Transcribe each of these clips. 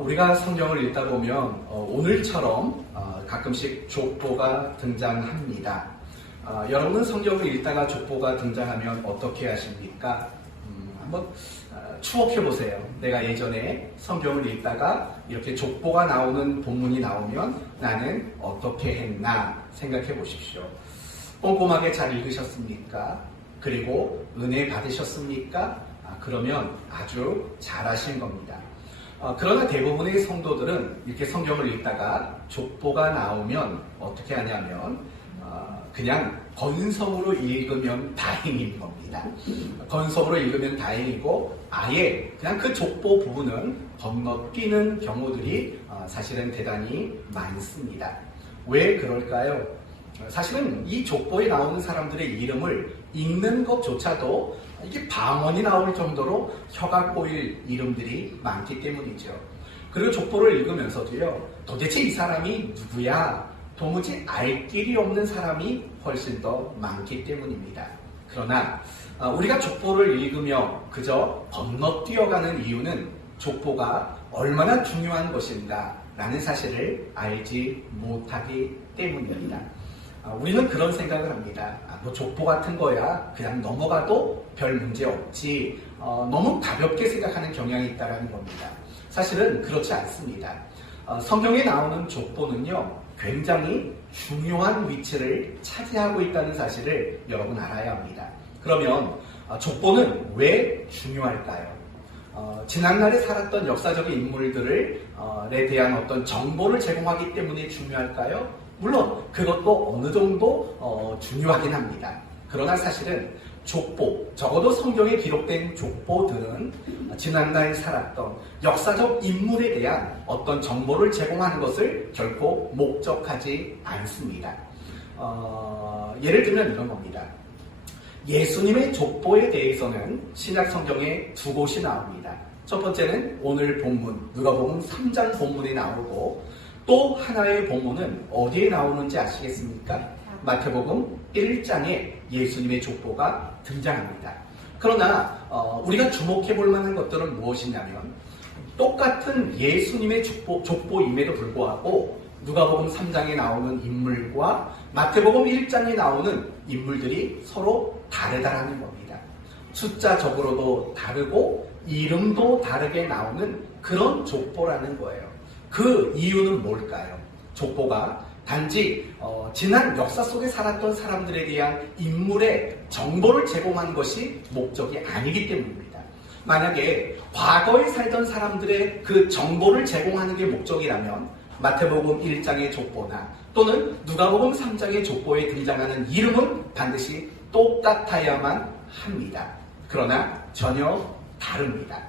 우리가 성경을 읽다 보면 오늘처럼 가끔씩 족보가 등장합니다. 여러분은 성경을 읽다가 족보가 등장하면 어떻게 하십니까? 한번 추억해 보세요. 내가 예전에 성경을 읽다가 이렇게 족보가 나오는 본문이 나오면 나는 어떻게 했나 생각해 보십시오. 꼼꼼하게 잘 읽으셨습니까? 그리고 은혜 받으셨습니까? 그러면 아주 잘하신 겁니다. 그러나 대부분의 성도들은 이렇게 성경을 읽다가 족보가 나오면 어떻게 하냐면 그냥 건성으로 읽으면 다행인 겁니다. 건성으로 읽으면 다행이고 아예 그냥 그 족보 부분은 건너뛰는 경우들이 사실은 대단히 많습니다. 왜 그럴까요? 사실은 이 족보에 나오는 사람들의 이름을 읽는 것조차도 이게 방언이 나올 정도로 혀가 꼬일 이름들이 많기 때문이죠. 그리고 족보를 읽으면서도요, 도대체 이 사람이 누구야? 도무지 알 길이 없는 사람이 훨씬 더 많기 때문입니다. 그러나 우리가 족보를 읽으며 그저 건너뛰어가는 이유는 족보가 얼마나 중요한 것인가 라는 사실을 알지 못하기 때문입니다. 우리는 그런 생각을 합니다. 뭐 족보 같은 거야 그냥 넘어가도 별 문제 없지, 너무 가볍게 생각하는 경향이 있다는 겁니다. 사실은 그렇지 않습니다. 성경에 나오는 족보는요, 굉장히 중요한 위치를 차지하고 있다는 사실을 여러분 알아야 합니다. 그러면 족보는 왜 중요할까요? 지난날에 살았던 역사적인 인물들에 대한 어떤 정보를 제공하기 때문에 중요할까요? 물론 그것도 어느 정도 중요하긴 합니다. 그러나 사실은 족보, 적어도 성경에 기록된 족보들은 지난날 살았던 역사적 인물에 대한 어떤 정보를 제공하는 것을 결코 목적하지 않습니다. 예를 들면 이런 겁니다. 예수님의 족보에 대해서는 신약 성경에 두 곳이 나옵니다. 첫 번째는 오늘 본문, 누가복음 3장 본문에 나오고, 또 하나의 본문은 어디에 나오는지 아시겠습니까? 마태복음 1장에 예수님의 족보가 등장합니다. 그러나 우리가 주목해 볼 만한 것들은 무엇이냐면, 똑같은 예수님의 족보임에도 불구하고 누가복음 3장에 나오는 인물과 마태복음 1장에 나오는 인물들이 서로 다르다라는 겁니다. 숫자적으로도 다르고 이름도 다르게 나오는 그런 족보라는 거예요. 그 이유는 뭘까요? 족보가 단지 지난 역사 속에 살았던 사람들에 대한 인물의 정보를 제공하는 것이 목적이 아니기 때문입니다. 만약에 과거에 살던 사람들의 그 정보를 제공하는 게 목적이라면 마태복음 1장의 족보나 또는 누가복음 3장의 족보에 등장하는 이름은 반드시 똑같아야만 합니다. 그러나 전혀 다릅니다.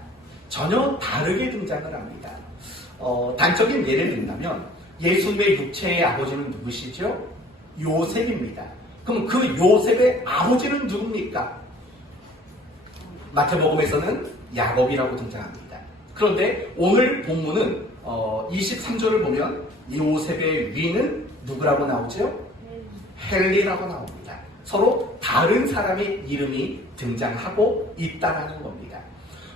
전혀 다르게 등장을 합니다. 단적인 예를 든다면 예수님의 육체의 아버지는 누구시죠? 요셉입니다. 그럼 그 요셉의 아버지는 누굽니까? 마태복음에서는 야곱이라고 등장합니다. 그런데 오늘 본문은 23절을 보면 요셉의 위는 누구라고 나오죠? 헬리라고 나옵니다. 서로 다른 사람의 이름이 등장하고 있다는 겁니다.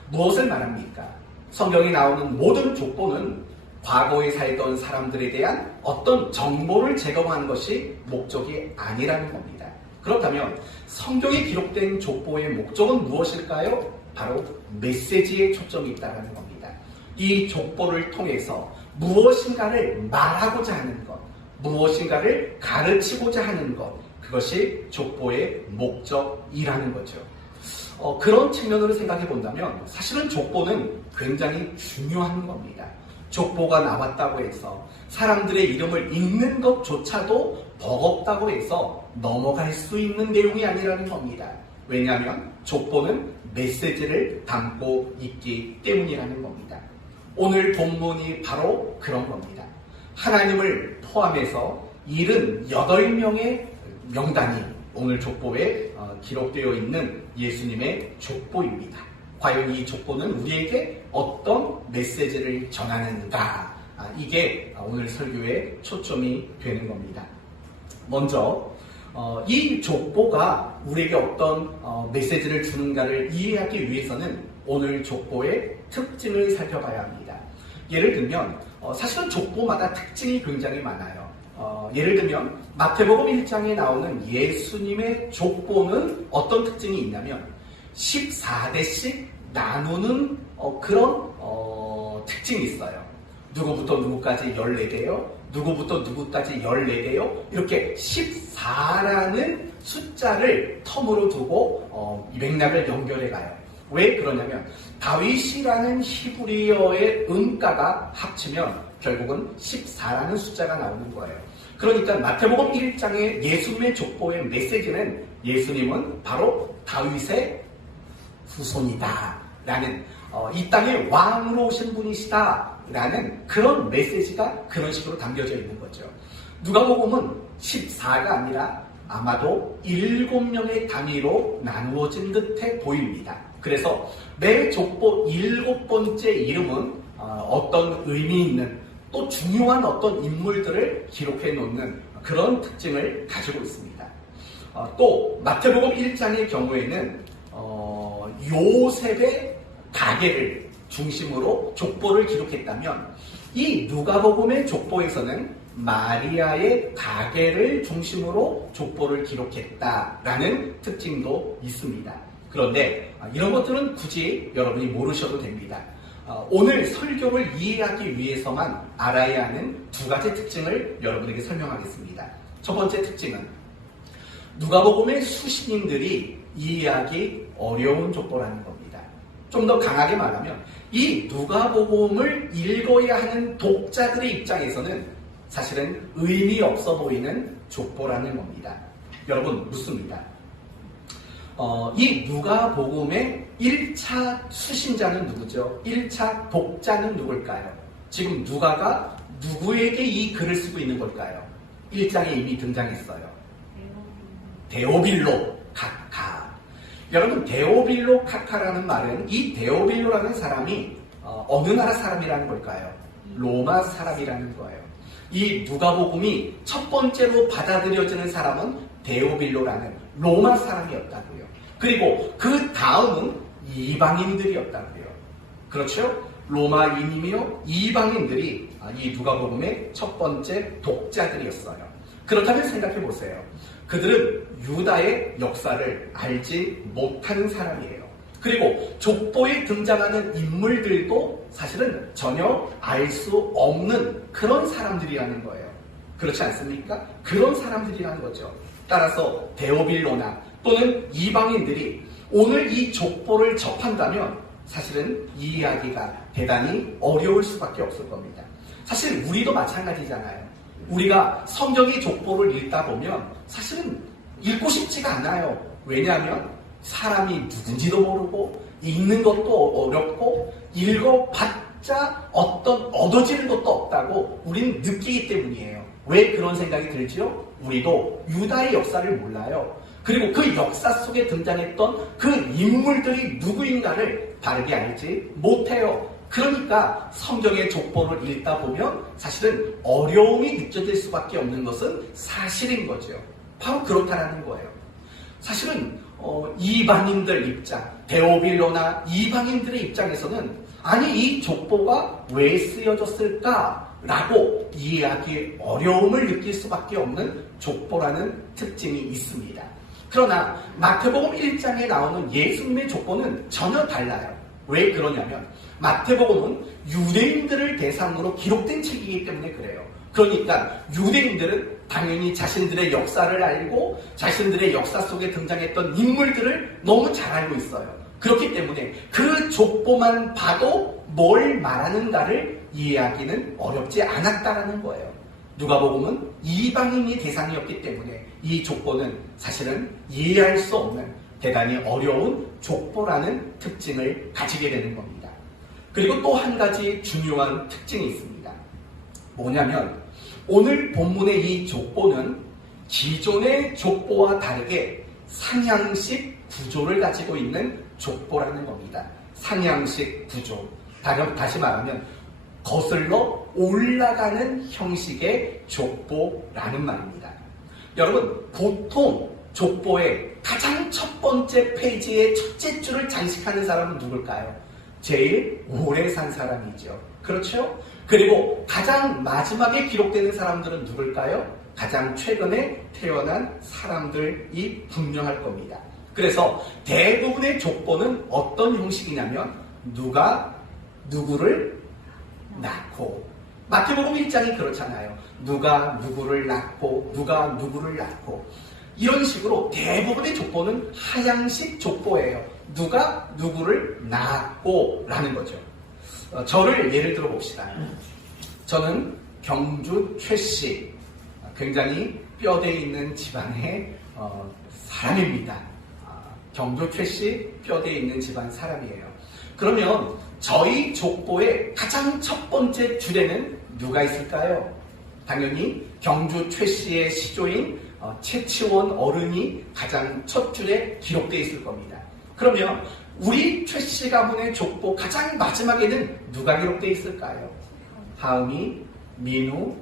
무엇을 말합니까? 성경에 나오는 모든 족보는 과거에 살던 사람들에 대한 어떤 정보를 제공하는 것이 목적이 아니라는 겁니다. 그렇다면 성경에 기록된 족보의 목적은 무엇일까요? 바로 메시지에 초점이 있다는 겁니다. 이 족보를 통해서 무엇인가를 말하고자 하는 것, 무엇인가를 가르치고자 하는 것, 그것이 족보의 목적이라는 거죠. 그런 측면으로 생각해 본다면 사실은 족보는 굉장히 중요한 겁니다. 족보가 나왔다고 해서 사람들의 이름을 읽는 것조차도 버겁다고 해서 넘어갈 수 있는 내용이 아니라는 겁니다. 왜냐하면 족보는 메시지를 담고 있기 때문이라는 겁니다. 오늘 본문이 바로 그런 겁니다. 하나님을 포함해서 78명의 명단이 오늘 족보에 기록되어 있는 예수님의 족보입니다. 과연 이 족보는 우리에게 어떤 메시지를 전하는가? 이게 오늘 설교의 초점이 되는 겁니다. 먼저 이 족보가 우리에게 어떤 메시지를 주는가를 이해하기 위해서는 오늘 족보의 특징을 살펴봐야 합니다. 예를 들면 사실은 족보마다 특징이 굉장히 많아요. 예를 들면 마태복음 1장에 나오는 예수님의 족보는 어떤 특징이 있냐면 14대씩 나누는 그런 특징이 있어요. 누구부터 누구까지 14개요. 누구부터 누구까지 14개요. 이렇게 14라는 숫자를 텀으로 두고 맥락을 연결해 가요. 왜 그러냐면 다윗이라는 히브리어의 음가가 합치면 결국은 14라는 숫자가 나오는 거예요. 그러니까 마태복음 1장의 예수님의 족보의 메시지는 예수님은 바로 다윗의 후손이다 라는 이 땅의 왕으로 오신 분이시다 라는 그런 메시지가 그런 식으로 담겨져 있는 거죠. 누가복음은 14가 아니라 아마도 7명의 단위로 나누어진 듯해 보입니다. 그래서 매 족보 7번째 이름은 어떤 의미 있는 또 중요한 어떤 인물들을 기록해 놓는 그런 특징을 가지고 있습니다. 또 마태복음 1장의 경우에는 요셉의 가계를 중심으로 족보를 기록했다면 이 누가복음의 족보에서는 마리아의 가계를 중심으로 족보를 기록했다라는 특징도 있습니다. 그런데 이런 것들은 굳이 여러분이 모르셔도 됩니다. 오늘 설교를 이해하기 위해서만 알아야 하는 두 가지 특징을 여러분에게 설명하겠습니다. 첫 번째 특징은 누가복음의 수신인들이 이해하기 어려운 족보라는 겁니다. 좀 더 강하게 말하면 이 누가복음을 읽어야 하는 독자들의 입장에서는 사실은 의미 없어 보이는 족보라는 겁니다. 여러분 묻습니다. 이 누가복음의 1차 수신자는 누구죠? 1차 독자는 누굴까요? 지금 누가가 누구에게 이 글을 쓰고 있는 걸까요? 1장에 이미 등장했어요. 데오빌로 카카. 여러분 데오빌로 카카라는 말은 이 데오빌로라는 사람이 어느 나라 사람이라는 걸까요? 로마 사람이라는 거예요. 이 누가복음이 첫 번째로 받아들여지는 사람은 데오빌로라는 로마 사람이었다고요. 그리고 그 다음은 이방인들이었다고요. 그렇죠? 로마인이며 이방인들이 이 누가복음의 첫 번째 독자들이었어요. 그렇다면 생각해 보세요. 그들은 유다의 역사를 알지 못하는 사람이에요. 그리고 족보에 등장하는 인물들도 사실은 전혀 알 수 없는 그런 사람들이라는 거예요. 그렇지 않습니까? 그런 사람들이라는 거죠. 따라서 데오빌로나 또는 이방인들이 오늘 이 족보를 접한다면 사실은 이해하기가 대단히 어려울 수밖에 없을 겁니다. 사실 우리도 마찬가지잖아요. 우리가 성경의 족보를 읽다 보면 사실은 읽고 싶지가 않아요. 왜냐하면 사람이 누군지도 모르고 읽는 것도 어렵고 읽어봤자 어떤 얻어지는 것도 없다고 우리는 느끼기 때문이에요. 왜 그런 생각이 들지요? 우리도 유다의 역사를 몰라요. 그리고 그 역사 속에 등장했던 그 인물들이 누구인가를 바르게 알지 못해요. 그러니까 성경의 족보를 읽다 보면 사실은 어려움이 느껴질 수밖에 없는 것은 사실인 거죠. 바로 그렇다라는 거예요. 사실은 이방인들 입장, 데오빌로나 이방인들의 입장에서는 아니 이 족보가 왜 쓰여졌을까라고 이해하기 어려움을 느낄 수밖에 없는 족보라는 특징이 있습니다. 그러나 마태복음 1장에 나오는 예수님의 족보는 전혀 달라요. 왜 그러냐면 마태복음은 유대인들을 대상으로 기록된 책이기 때문에 그래요. 그러니까 유대인들은 당연히 자신들의 역사를 알고 자신들의 역사 속에 등장했던 인물들을 너무 잘 알고 있어요. 그렇기 때문에 그 족보만 봐도 뭘 말하는가를 이해하기는 어렵지 않았다라는 거예요. 누가복음은 이방인이 대상이었기 때문에 이 족보는 사실은 이해할 수 없는 대단히 어려운 족보라는 특징을 가지게 되는 겁니다. 그리고 또 한 가지 중요한 특징이 있습니다. 뭐냐면 오늘 본문의 이 족보는 기존의 족보와 다르게 상향식 구조를 가지고 있는 족보라는 겁니다. 상향식 구조. 다시 말하면 거슬러 올라가는 형식의 족보라는 말입니다. 여러분, 보통 족보의 가장 첫 번째 페이지의 첫째 줄을 장식하는 사람은 누굴까요? 제일 오래 산 사람이죠. 그렇죠? 그리고 가장 마지막에 기록되는 사람들은 누굴까요? 가장 최근에 태어난 사람들이 분명할 겁니다. 그래서 대부분의 족보는 어떤 형식이냐면 누가 누구를 낳고, 마태복음 1장이 그렇잖아요. 누가 누구를 낳고 누가 누구를 낳고, 이런 식으로 대부분의 족보는 하향식 족보예요. 누가 누구를 낳고 라는 거죠. 저를 예를 들어 봅시다. 저는 경주 최씨, 굉장히 뼈대 있는 집안의 사람입니다. 경주 최씨 뼈대 있는 집안 사람이에요. 그러면 저희 족보의 가장 첫 번째 줄에는 누가 있을까요? 당연히 경주 최씨의 시조인 최치원 어른이 가장 첫 줄에 기록되어 있을 겁니다. 그러면 우리 최씨 가문의 족보 가장 마지막에는 누가 기록되어 있을까요? 하음이, 민우,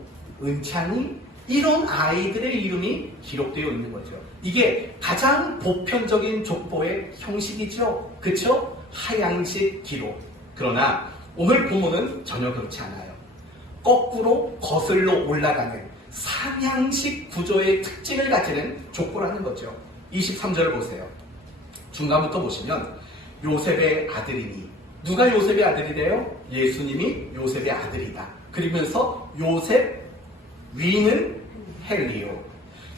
은찬이, 이런 아이들의 이름이 기록되어 있는 거죠. 이게 가장 보편적인 족보의 형식이죠. 그렇죠? 하향식 기록. 그러나 오늘 본문은 전혀 그렇지 않아요. 거꾸로 거슬러 올라가는 상향식 구조의 특징을 가지는 족보라는 거죠. 23절을 보세요. 중간부터 보시면 요셉의 아들이니, 누가 요셉의 아들이래요? 예수님이 요셉의 아들이다. 그러면서 요셉 위는 헬리오.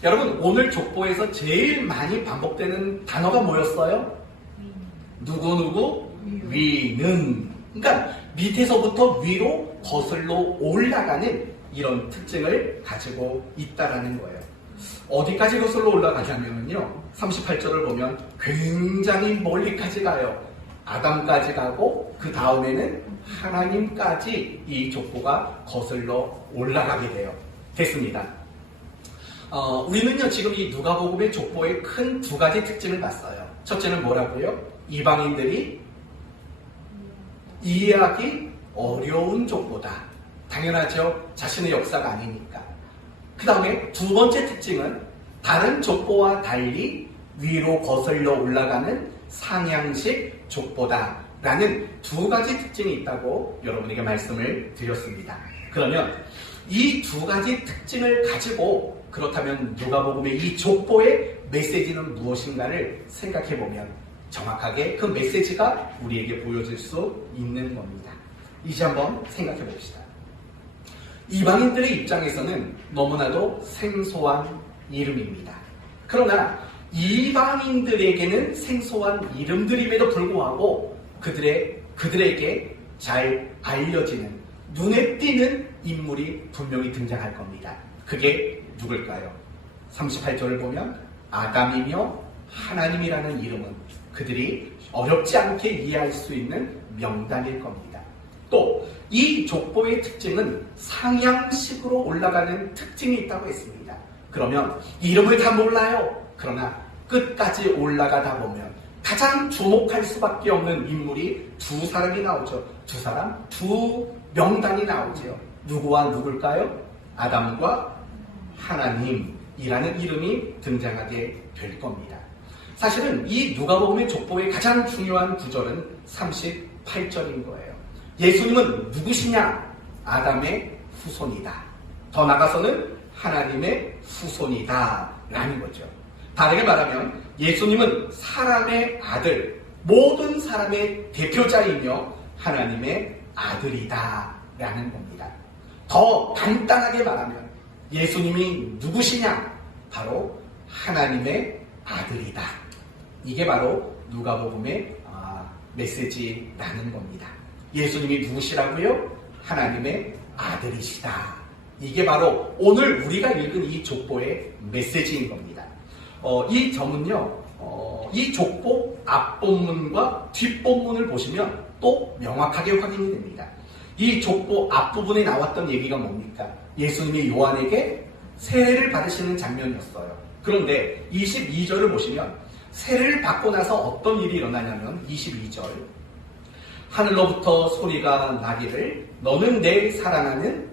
여러분, 오늘 족보에서 제일 많이 반복되는 단어가 뭐였어요? 누구누구 위는. 그러니까 밑에서부터 위로 거슬러 올라가는 이런 특징을 가지고 있다라는 거예요. 어디까지 거슬러 올라가냐면요, 38절을 보면 굉장히 멀리까지 가요. 아담까지 가고 그 다음에는 하나님까지 이 족보가 거슬러 올라가게 돼요. 됐습니다. 우리는요, 지금 이 누가복음의 족보의 큰 두 가지 특징을 봤어요. 첫째는 뭐라고요? 이방인들이 이해하기 어려운 족보다. 당연하죠. 자신의 역사가 아니니까. 그 다음에 두 번째 특징은 다른 족보와 달리 위로 거슬러 올라가는 상향식 족보다 라는 두 가지 특징이 있다고 여러분에게 말씀을 드렸습니다. 그러면 이 두 가지 특징을 가지고, 그렇다면 누가복음의 이 족보의 메시지는 무엇인가를 생각해보면 정확하게 그 메시지가 우리에게 보여질 수 있는 겁니다. 이제 한번 생각해 봅시다. 이방인들의 입장에서는 너무나도 생소한 이름입니다. 그러나 이방인들에게는 생소한 이름들임에도 불구하고 그들에게 잘 알려지는, 눈에 띄는 인물이 분명히 등장할 겁니다. 그게 누굴까요? 38절을 보면 아담이며 하나님이라는 이름은 그들이 어렵지 않게 이해할 수 있는 명단일 겁니다. 또 이 족보의 특징은 상향식으로 올라가는 특징이 있다고 했습니다. 그러면 이름을 다 몰라요. 그러나 끝까지 올라가다 보면 가장 주목할 수밖에 없는 인물이 두 사람이 나오죠. 두 사람, 두 명단이 나오죠. 누구와 누굴까요? 아담과 하나님이라는 이름이 등장하게 될 겁니다. 사실은 이 누가복음의 족보의 가장 중요한 구절은 38절인 거예요. 예수님은 누구시냐? 아담의 후손이다. 더 나아가서는 하나님의 후손이다 라는 거죠. 다르게 말하면 예수님은 사람의 아들, 모든 사람의 대표자이며 하나님의 아들이다 라는 겁니다. 더 간단하게 말하면 예수님이 누구시냐? 바로 하나님의 아들이다. 이게 바로 누가복음의 메시지라는 겁니다. 예수님이 누구시라고요? 하나님의 아들이시다. 이게 바로 오늘 우리가 읽은 이 족보의 메시지인 겁니다. 이 점은요, 이 족보 앞본문과 뒷본문을 보시면 또 명확하게 확인이 됩니다. 이 족보 앞부분에 나왔던 얘기가 뭡니까? 예수님이 요한에게 세례를 받으시는 장면이었어요. 그런데 22절을 보시면 세례를 받고 나서 어떤 일이 일어나냐면 22절, 하늘로부터 소리가 나기를 너는 내 사랑하는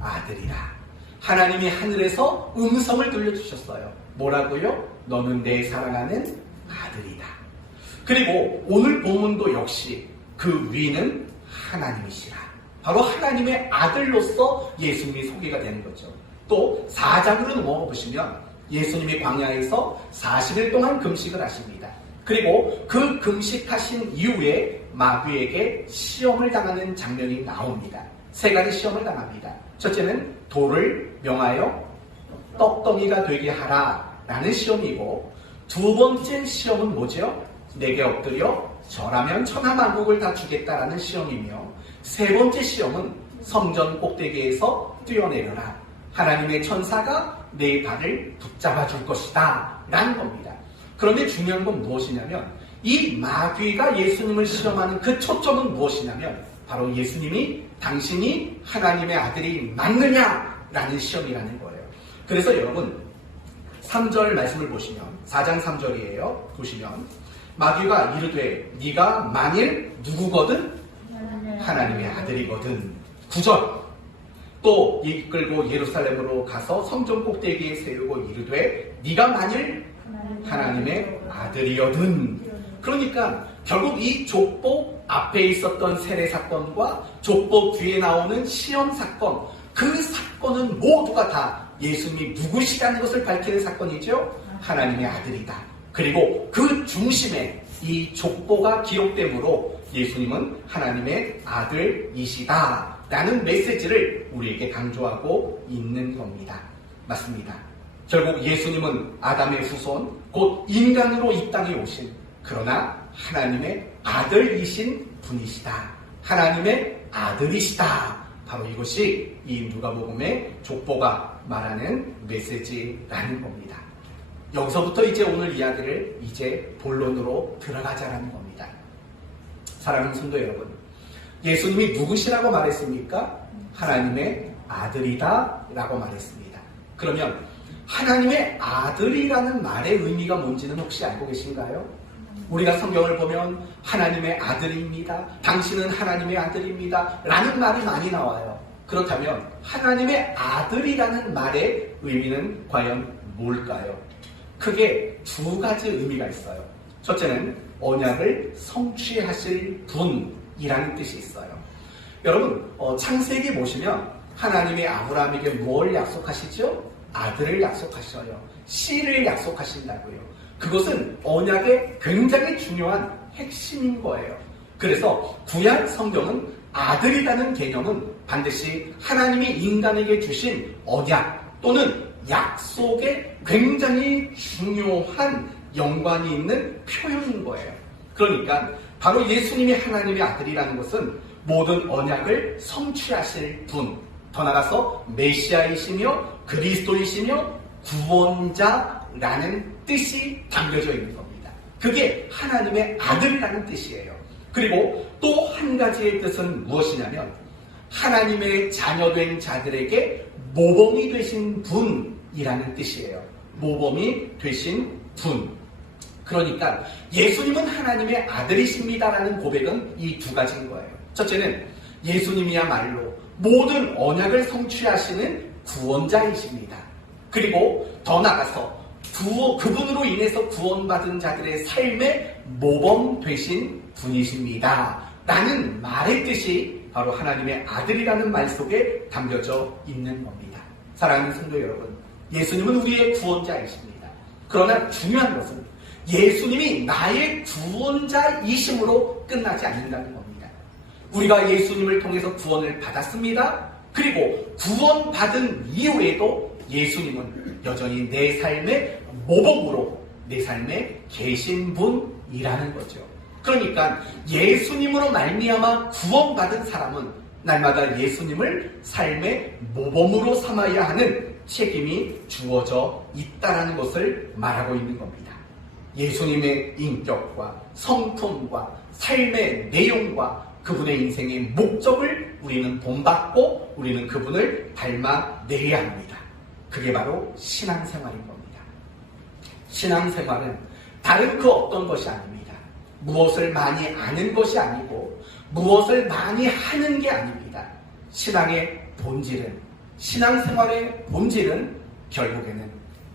아들이라. 하나님이 하늘에서 음성을 들려주셨어요. 뭐라고요? 너는 내 사랑하는 아들이다. 그리고 오늘 본문도 역시 그 위는 하나님이시라. 바로 하나님의 아들로서 예수님이 소개가 되는 거죠. 또 4장으로 넘어가 보시면 예수님이 광야에서 40일 동안 금식을 하십니다. 그리고 그 금식하신 이후에 마귀에게 시험을 당하는 장면이 나옵니다. 3가지 시험을 당합니다. 첫째는 돌을 명하여 떡덩이가 되게 하라 라는 시험이고, 2번째 시험은 뭐죠? 내게 엎드려 절하면 천하만국을 다 주겠다라는 시험이며, 3번째 시험은 성전 꼭대기에서 뛰어내려라. 하나님의 천사가 내 발을 붙잡아 줄 것이다 라는 겁니다. 그런데 중요한 건 무엇이냐면, 이 마귀가 예수님을 시험하는 그 초점은 무엇이냐면 바로 예수님이 당신이 하나님의 아들이 맞느냐 라는 시험이라는 거예요. 그래서 여러분 3절 말씀을 보시면, 4장 3절이에요. 보시면 마귀가 이르되 네가 만일 누구거든? 하나님의 아들이거든. 9절 또 이끌고 예루살렘으로 가서 성전 꼭대기에 세우고 이르되 네가 만일 하나님의 아들이거든. 그러니까 결국 이 족보 앞에 있었던 세례 사건과 족보 뒤에 나오는 시험 사건, 그 사건은 모두가 다 예수님이 누구시라는 것을 밝히는 사건이죠. 하나님의 아들이다. 그리고 그 중심에 이 족보가 기록되므로 예수님은 하나님의 아들이시다 라는 메시지를 우리에게 강조하고 있는 겁니다. 맞습니다. 결국 예수님은 아담의 후손, 곧 인간으로 이 땅에 오신, 그러나 하나님의 아들이신 분이시다. 하나님의 아들이시다. 바로 이것이 이 누가복음의 족보가 말하는 메시지라는 겁니다. 여기서부터 이제 오늘 이야기를 이제 본론으로 들어가자라는 겁니다. 사랑하는 성도 여러분, 예수님이 누구시라고 말했습니까? 하나님의 아들이다 라고 말했습니다. 그러면 하나님의 아들이라는 말의 의미가 뭔지는 혹시 알고 계신가요? 우리가 성경을 보면 하나님의 아들입니다, 당신은 하나님의 아들입니다 라는 말이 많이 나와요. 그렇다면 하나님의 아들이라는 말의 의미는 과연 뭘까요? 크게 2가지 의미가 있어요. 첫째는 언약을 성취하실 분이라는 뜻이 있어요. 여러분 창세기 보시면 하나님이 아브라함에게 뭘 약속하시죠? 아들을 약속하셔요. 씨를 약속하신다고요. 그것은 언약의 굉장히 중요한 핵심인 거예요. 그래서 구약 성경은 아들이라는 개념은 반드시 하나님이 인간에게 주신 언약 또는 약속에 굉장히 중요한 연관이 있는 표현인 거예요. 그러니까 바로 예수님이 하나님의 아들이라는 것은 모든 언약을 성취하실 분, 더 나아가서 메시아이시며 그리스도이시며 구원자라는 뜻이 담겨져 있는 겁니다. 그게 하나님의 아들이라는 뜻이에요. 그리고 또 한 가지의 뜻은 무엇이냐면 하나님의 자녀된 자들에게 모범이 되신 분이라는 뜻이에요. 모범이 되신 분. 그러니까 예수님은 하나님의 아들이십니다라는 고백은 이 2가지인 거예요. 첫째는 예수님이야말로 모든 언약을 성취하시는 구원자이십니다. 그리고 더 나아가서 그분으로 인해서 구원받은 자들의 삶의 모범 되신 분이십니다 라는 말의 뜻이 바로 하나님의 아들이라는 말 속에 담겨져 있는 겁니다. 사랑하는 성도 여러분, 예수님은 우리의 구원자이십니다. 그러나 중요한 것은 예수님이 나의 구원자이심으로 끝나지 않는다는 겁니다. 우리가 예수님을 통해서 구원을 받았습니다. 그리고 구원받은 이후에도 예수님은 여전히 내 삶의 모범으로 내 삶에 계신 분이라는 거죠. 그러니까 예수님으로 말미암아 구원받은 사람은 날마다 예수님을 삶의 모범으로 삼아야 하는 책임이 주어져 있다는 것을 말하고 있는 겁니다. 예수님의 인격과 성품과 삶의 내용과 그분의 인생의 목적을 우리는 본받고 우리는 그분을 닮아내야 합니다. 그게 바로 신앙생활인 겁니다. 신앙생활은 다른 그 어떤 것이 아닙니다. 무엇을 많이 아는 것이 아니고 무엇을 많이 하는 게 아닙니다. 신앙의 본질은, 신앙생활의 본질은 결국에는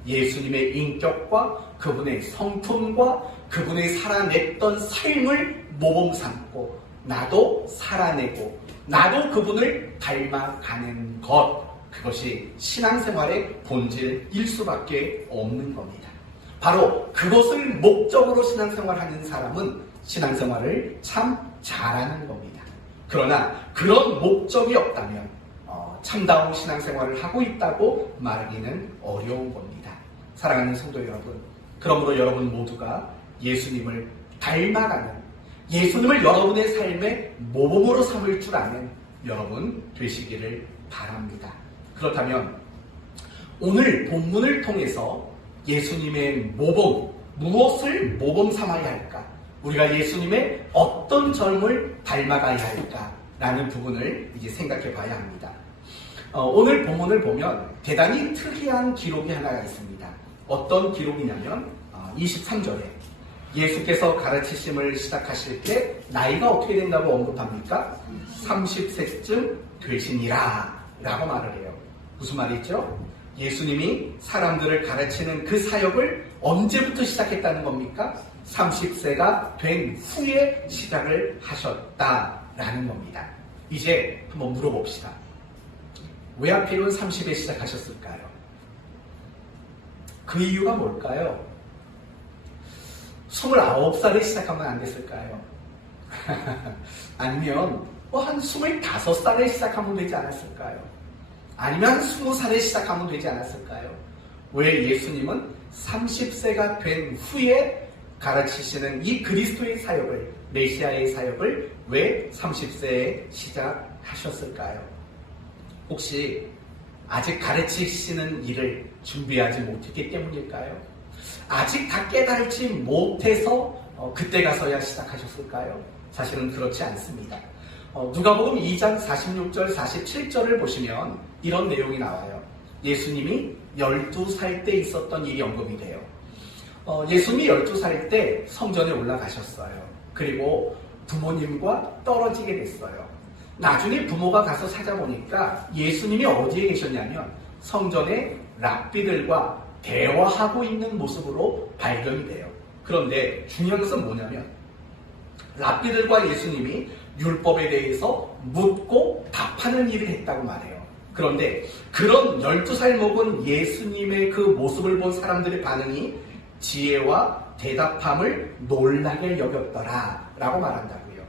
예수님의 인격과 그분의 성품과 그분의 살아냈던 삶을 모범 삼고 나도 살아내고 나도 그분을 닮아가는 것, 그것이 신앙생활의 본질일 수밖에 없는 겁니다. 바로 그것을 목적으로 신앙생활하는 사람은 신앙생활을 참 잘하는 겁니다. 그러나 그런 목적이 없다면 참다운 신앙생활을 하고 있다고 말하기는 어려운 겁니다. 사랑하는 성도 여러분, 그러므로 여러분 모두가 예수님을 닮아가는, 예수님을 여러분의 삶의 모범으로 삼을 줄 아는 여러분 되시기를 바랍니다. 그렇다면 오늘 본문을 통해서 예수님의 모범, 무엇을 모범 삼아야 할까? 우리가 예수님의 어떤 점을 닮아가야 할까? 라는 부분을 이제 생각해 봐야 합니다. 오늘 본문을 보면 대단히 특이한 기록이 하나가 있습니다. 어떤 기록이냐면 23절에 예수께서 가르치심을 시작하실 때 나이가 어떻게 된다고 언급합니까? 30세쯤 되시니라 라고 말을 해요. 무슨 말이죠? 예수님이 사람들을 가르치는 그 사역을 언제부터 시작했다는 겁니까? 30세가 된 후에 시작을 하셨다라는 겁니다. 이제 한번 물어봅시다. 왜 하필은 30에 시작하셨을까요? 그 이유가 뭘까요? 29살에 시작하면 안 됐을까요? 아니면 한 25살에 시작하면 되지 않았을까요? 아니면 한 20살에 시작하면 되지 않았을까요? 왜 예수님은 30세가 된 후에 가르치시는 이 그리스도의 사역을, 메시아의 사역을 왜 30세에 시작하셨을까요? 혹시 아직 가르치시는 일을 준비하지 못했기 때문일까요? 아직 다 깨달지 못해서 그때 가서야 시작하셨을까요? 사실은 그렇지 않습니다. 누가복음 2장 46절 47절을 보시면 이런 내용이 나와요. 예수님이 12살 때 있었던 일이 언급이 돼요. 예수님이 12살 때 성전에 올라가셨어요. 그리고 부모님과 떨어지게 됐어요. 나중에 부모가 가서 찾아보니까 예수님이 어디에 계셨냐면 성전의 랍비들과 대화하고 있는 모습으로 발견이 돼요. 그런데 중요한 것은 뭐냐면 랍비들과 예수님이 율법에 대해서 묻고 답하는 일을 했다고 말해요. 그런데 그런 12살 먹은 예수님의 그 모습을 본 사람들의 반응이 지혜와 대답함을 놀라게 여겼더라 라고 말한다고요.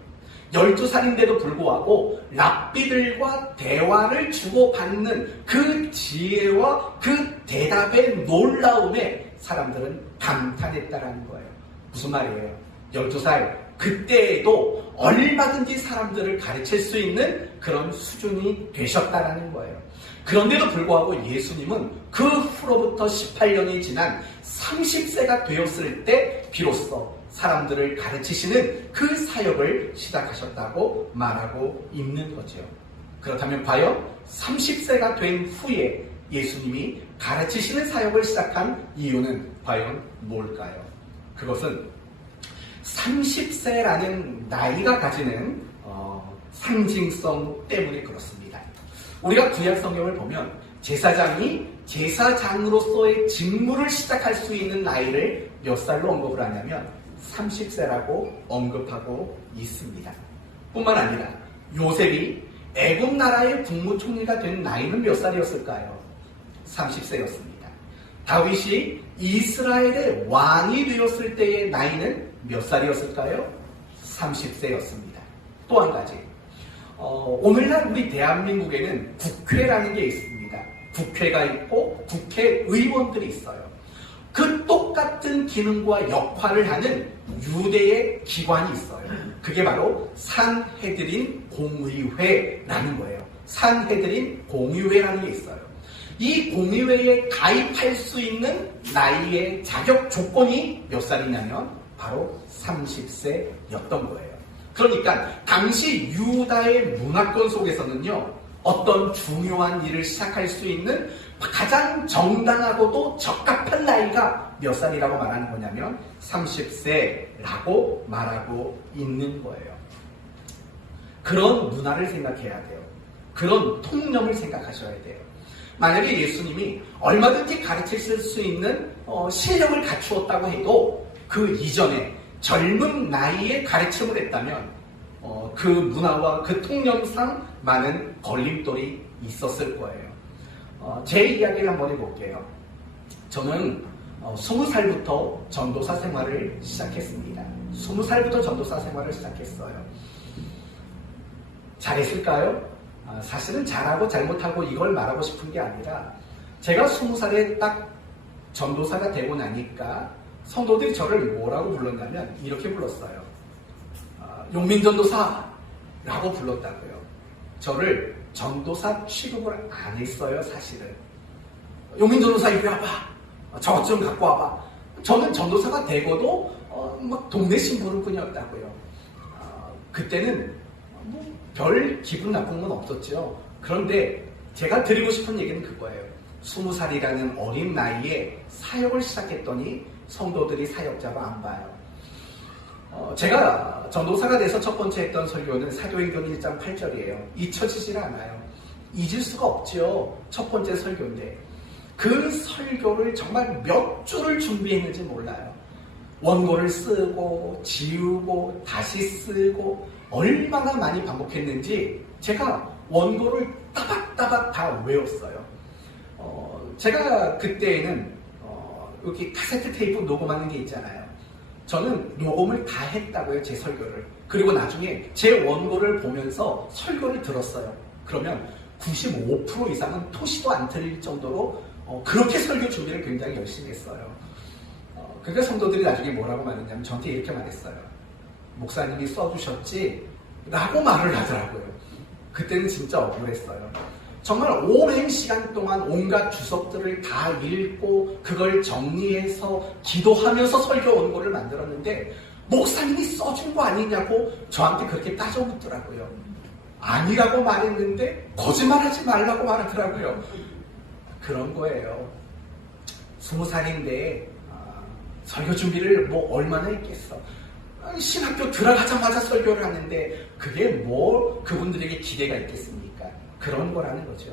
12살인데도 불구하고 랍비들과 대화를 주고받는 그 지혜와 그 대답의 놀라움에 사람들은 감탄했다라는 거예요. 무슨 말이에요? 12살 그때에도 얼마든지 사람들을 가르칠 수 있는 그런 수준이 되셨다라는 거예요. 그런데도 불구하고 예수님은 그 후로부터 18년이 지난 30세가 되었을 때 비로소 사람들을 가르치시는 그 사역을 시작하셨다고 말하고 있는 거죠. 그렇다면 과연 30세가 된 후에 예수님이 가르치시는 사역을 시작한 이유는 과연 뭘까요? 그것은 30세라는 나이가 가지는 상징성 때문에 그렇습니다. 우리가 구약 성경을 보면 제사장이 제사장으로서의 직무를 시작할 수 있는 나이를 몇 살로 언급을 하냐면 30세라고 언급하고 있습니다. 뿐만 아니라 요셉이 애굽 나라의 국무총리가 된 나이는 몇 살이었을까요? 30세였습니다. 다윗이 이스라엘의 왕이 되었을 때의 나이는 몇 살이었을까요? 30세였습니다. 또 한 가지, 오늘날 우리 대한민국에는 국회라는 게 있습니다. 국회가 있고 국회의원들이 있어요. 그 똑같은 기능과 역할을 하는 유대의 기관이 있어요. 그게 바로 산헤드린 공의회라는 거예요. 산헤드린 공의회라는 게 있어요. 이 공의회에 가입할 수 있는 나이의 자격 조건이 몇 살이냐면 바로 30세였던 거예요. 그러니까 당시 유다의 문화권 속에서는요, 어떤 중요한 일을 시작할 수 있는 가장 정당하고도 적합한 나이가 몇 살이라고 말하는 거냐면 30세라고 말하고 있는 거예요. 그런 문화를 생각해야 돼요. 그런 통념을 생각하셔야 돼요. 만약에 예수님이 얼마든지 가르치실 수 있는 실력을 갖추었다고 해도 그 이전에 젊은 나이에 가르침을 했다면 그 문화와 그 통념상 많은 걸림돌이 있었을 거예요. 제 이야기를 한번 해볼게요. 저는 20살부터 전도사 생활을 시작했습니다. 20살부터 전도사 생활을 시작했어요. 잘했을까요? 사실은 잘하고 잘못하고 이걸 말하고 싶은 게 아니라 제가 20살에 딱 전도사가 되고 나니까 성도들이 저를 뭐라고 불렀냐면 이렇게 불렀어요. 용민전도사라고 불렀다고요. 저를 전도사 취급을 안 했어요, 사실은. 용민전도사 이리 와봐. 저것 좀 갖고 와봐. 저는 전도사가 되고도 막 동네 심부름꾼이었다고요. 그때는 별 기분 나쁜 건 없었죠. 그런데 제가 드리고 싶은 얘기는 그거예요. 20살이라는 어린 나이에 사역을 시작했더니 성도들이 사역자로 안 봐요. 제가 전도사가 돼서 첫 번째 했던 설교는 사도행전 1장 8절이에요. 잊혀지질 않아요. 잊을 수가 없죠. 첫 번째 설교인데 그 설교를 정말 몇 줄을 준비했는지 몰라요. 원고를 쓰고 지우고 다시 쓰고 얼마나 많이 반복했는지 제가 원고를 따박따박 다 외웠어요. 제가 그때에는 이렇게 카세트 테이프 녹음하는 게 있잖아요. 저는 녹음을 다 했다고요, 제 설교를. 그리고 나중에 제 원고를 보면서 설교를 들었어요. 그러면 95% 이상은 토시도 안 틀릴 정도로 그렇게 설교 준비를 굉장히 열심히 했어요. 그러니까 성도들이 나중에 뭐라고 말했냐면 저한테 이렇게 말했어요. 목사님이 써주셨지? 라고 말을 하더라고요. 그때는 진짜 억울했어요. 정말 오랜 시간 동안 온갖 주석들을 다 읽고 그걸 정리해서 기도하면서 설교 원고를 만들었는데 목사님이 써준 거 아니냐고 저한테 그렇게 따져묻더라고요. 아니라고 말했는데 거짓말하지 말라고 말하더라고요. 그런 거예요. 20살인데 설교 준비를 뭐 얼마나 했겠어. 신학교 들어가자마자 설교를 하는데 그게 뭐 그분들에게 기대가 있겠습니까? 그런 거라는 거죠.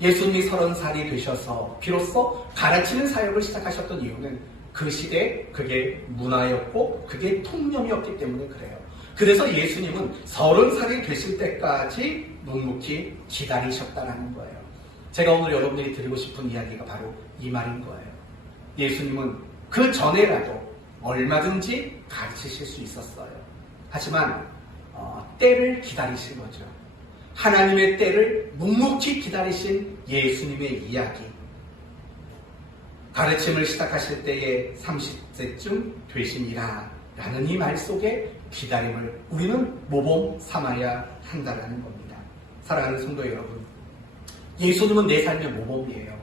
예수님이 30살이 되셔서 비로소 가르치는 사역을 시작하셨던 이유는 그 시대에 그게 문화였고 그게 통념이었기 때문에 그래요. 그래서 예수님은 30살이 되실 때까지 묵묵히 기다리셨다는 거예요. 제가 오늘 여러분들이 드리고 싶은 이야기가 바로 이 말인 거예요. 예수님은 그 전에라도 얼마든지 가르치실 수 있었어요. 하지만 때를 기다리신 거죠. 하나님의 때를 묵묵히 기다리신 예수님의 이야기. 가르침을 시작하실 때에 30세쯤 되시니라 라는 이 말 속에 기다림을 우리는 모범 삼아야 한다는 겁니다. 사랑하는 성도 여러분, 예수님은 내 삶의 모범이에요.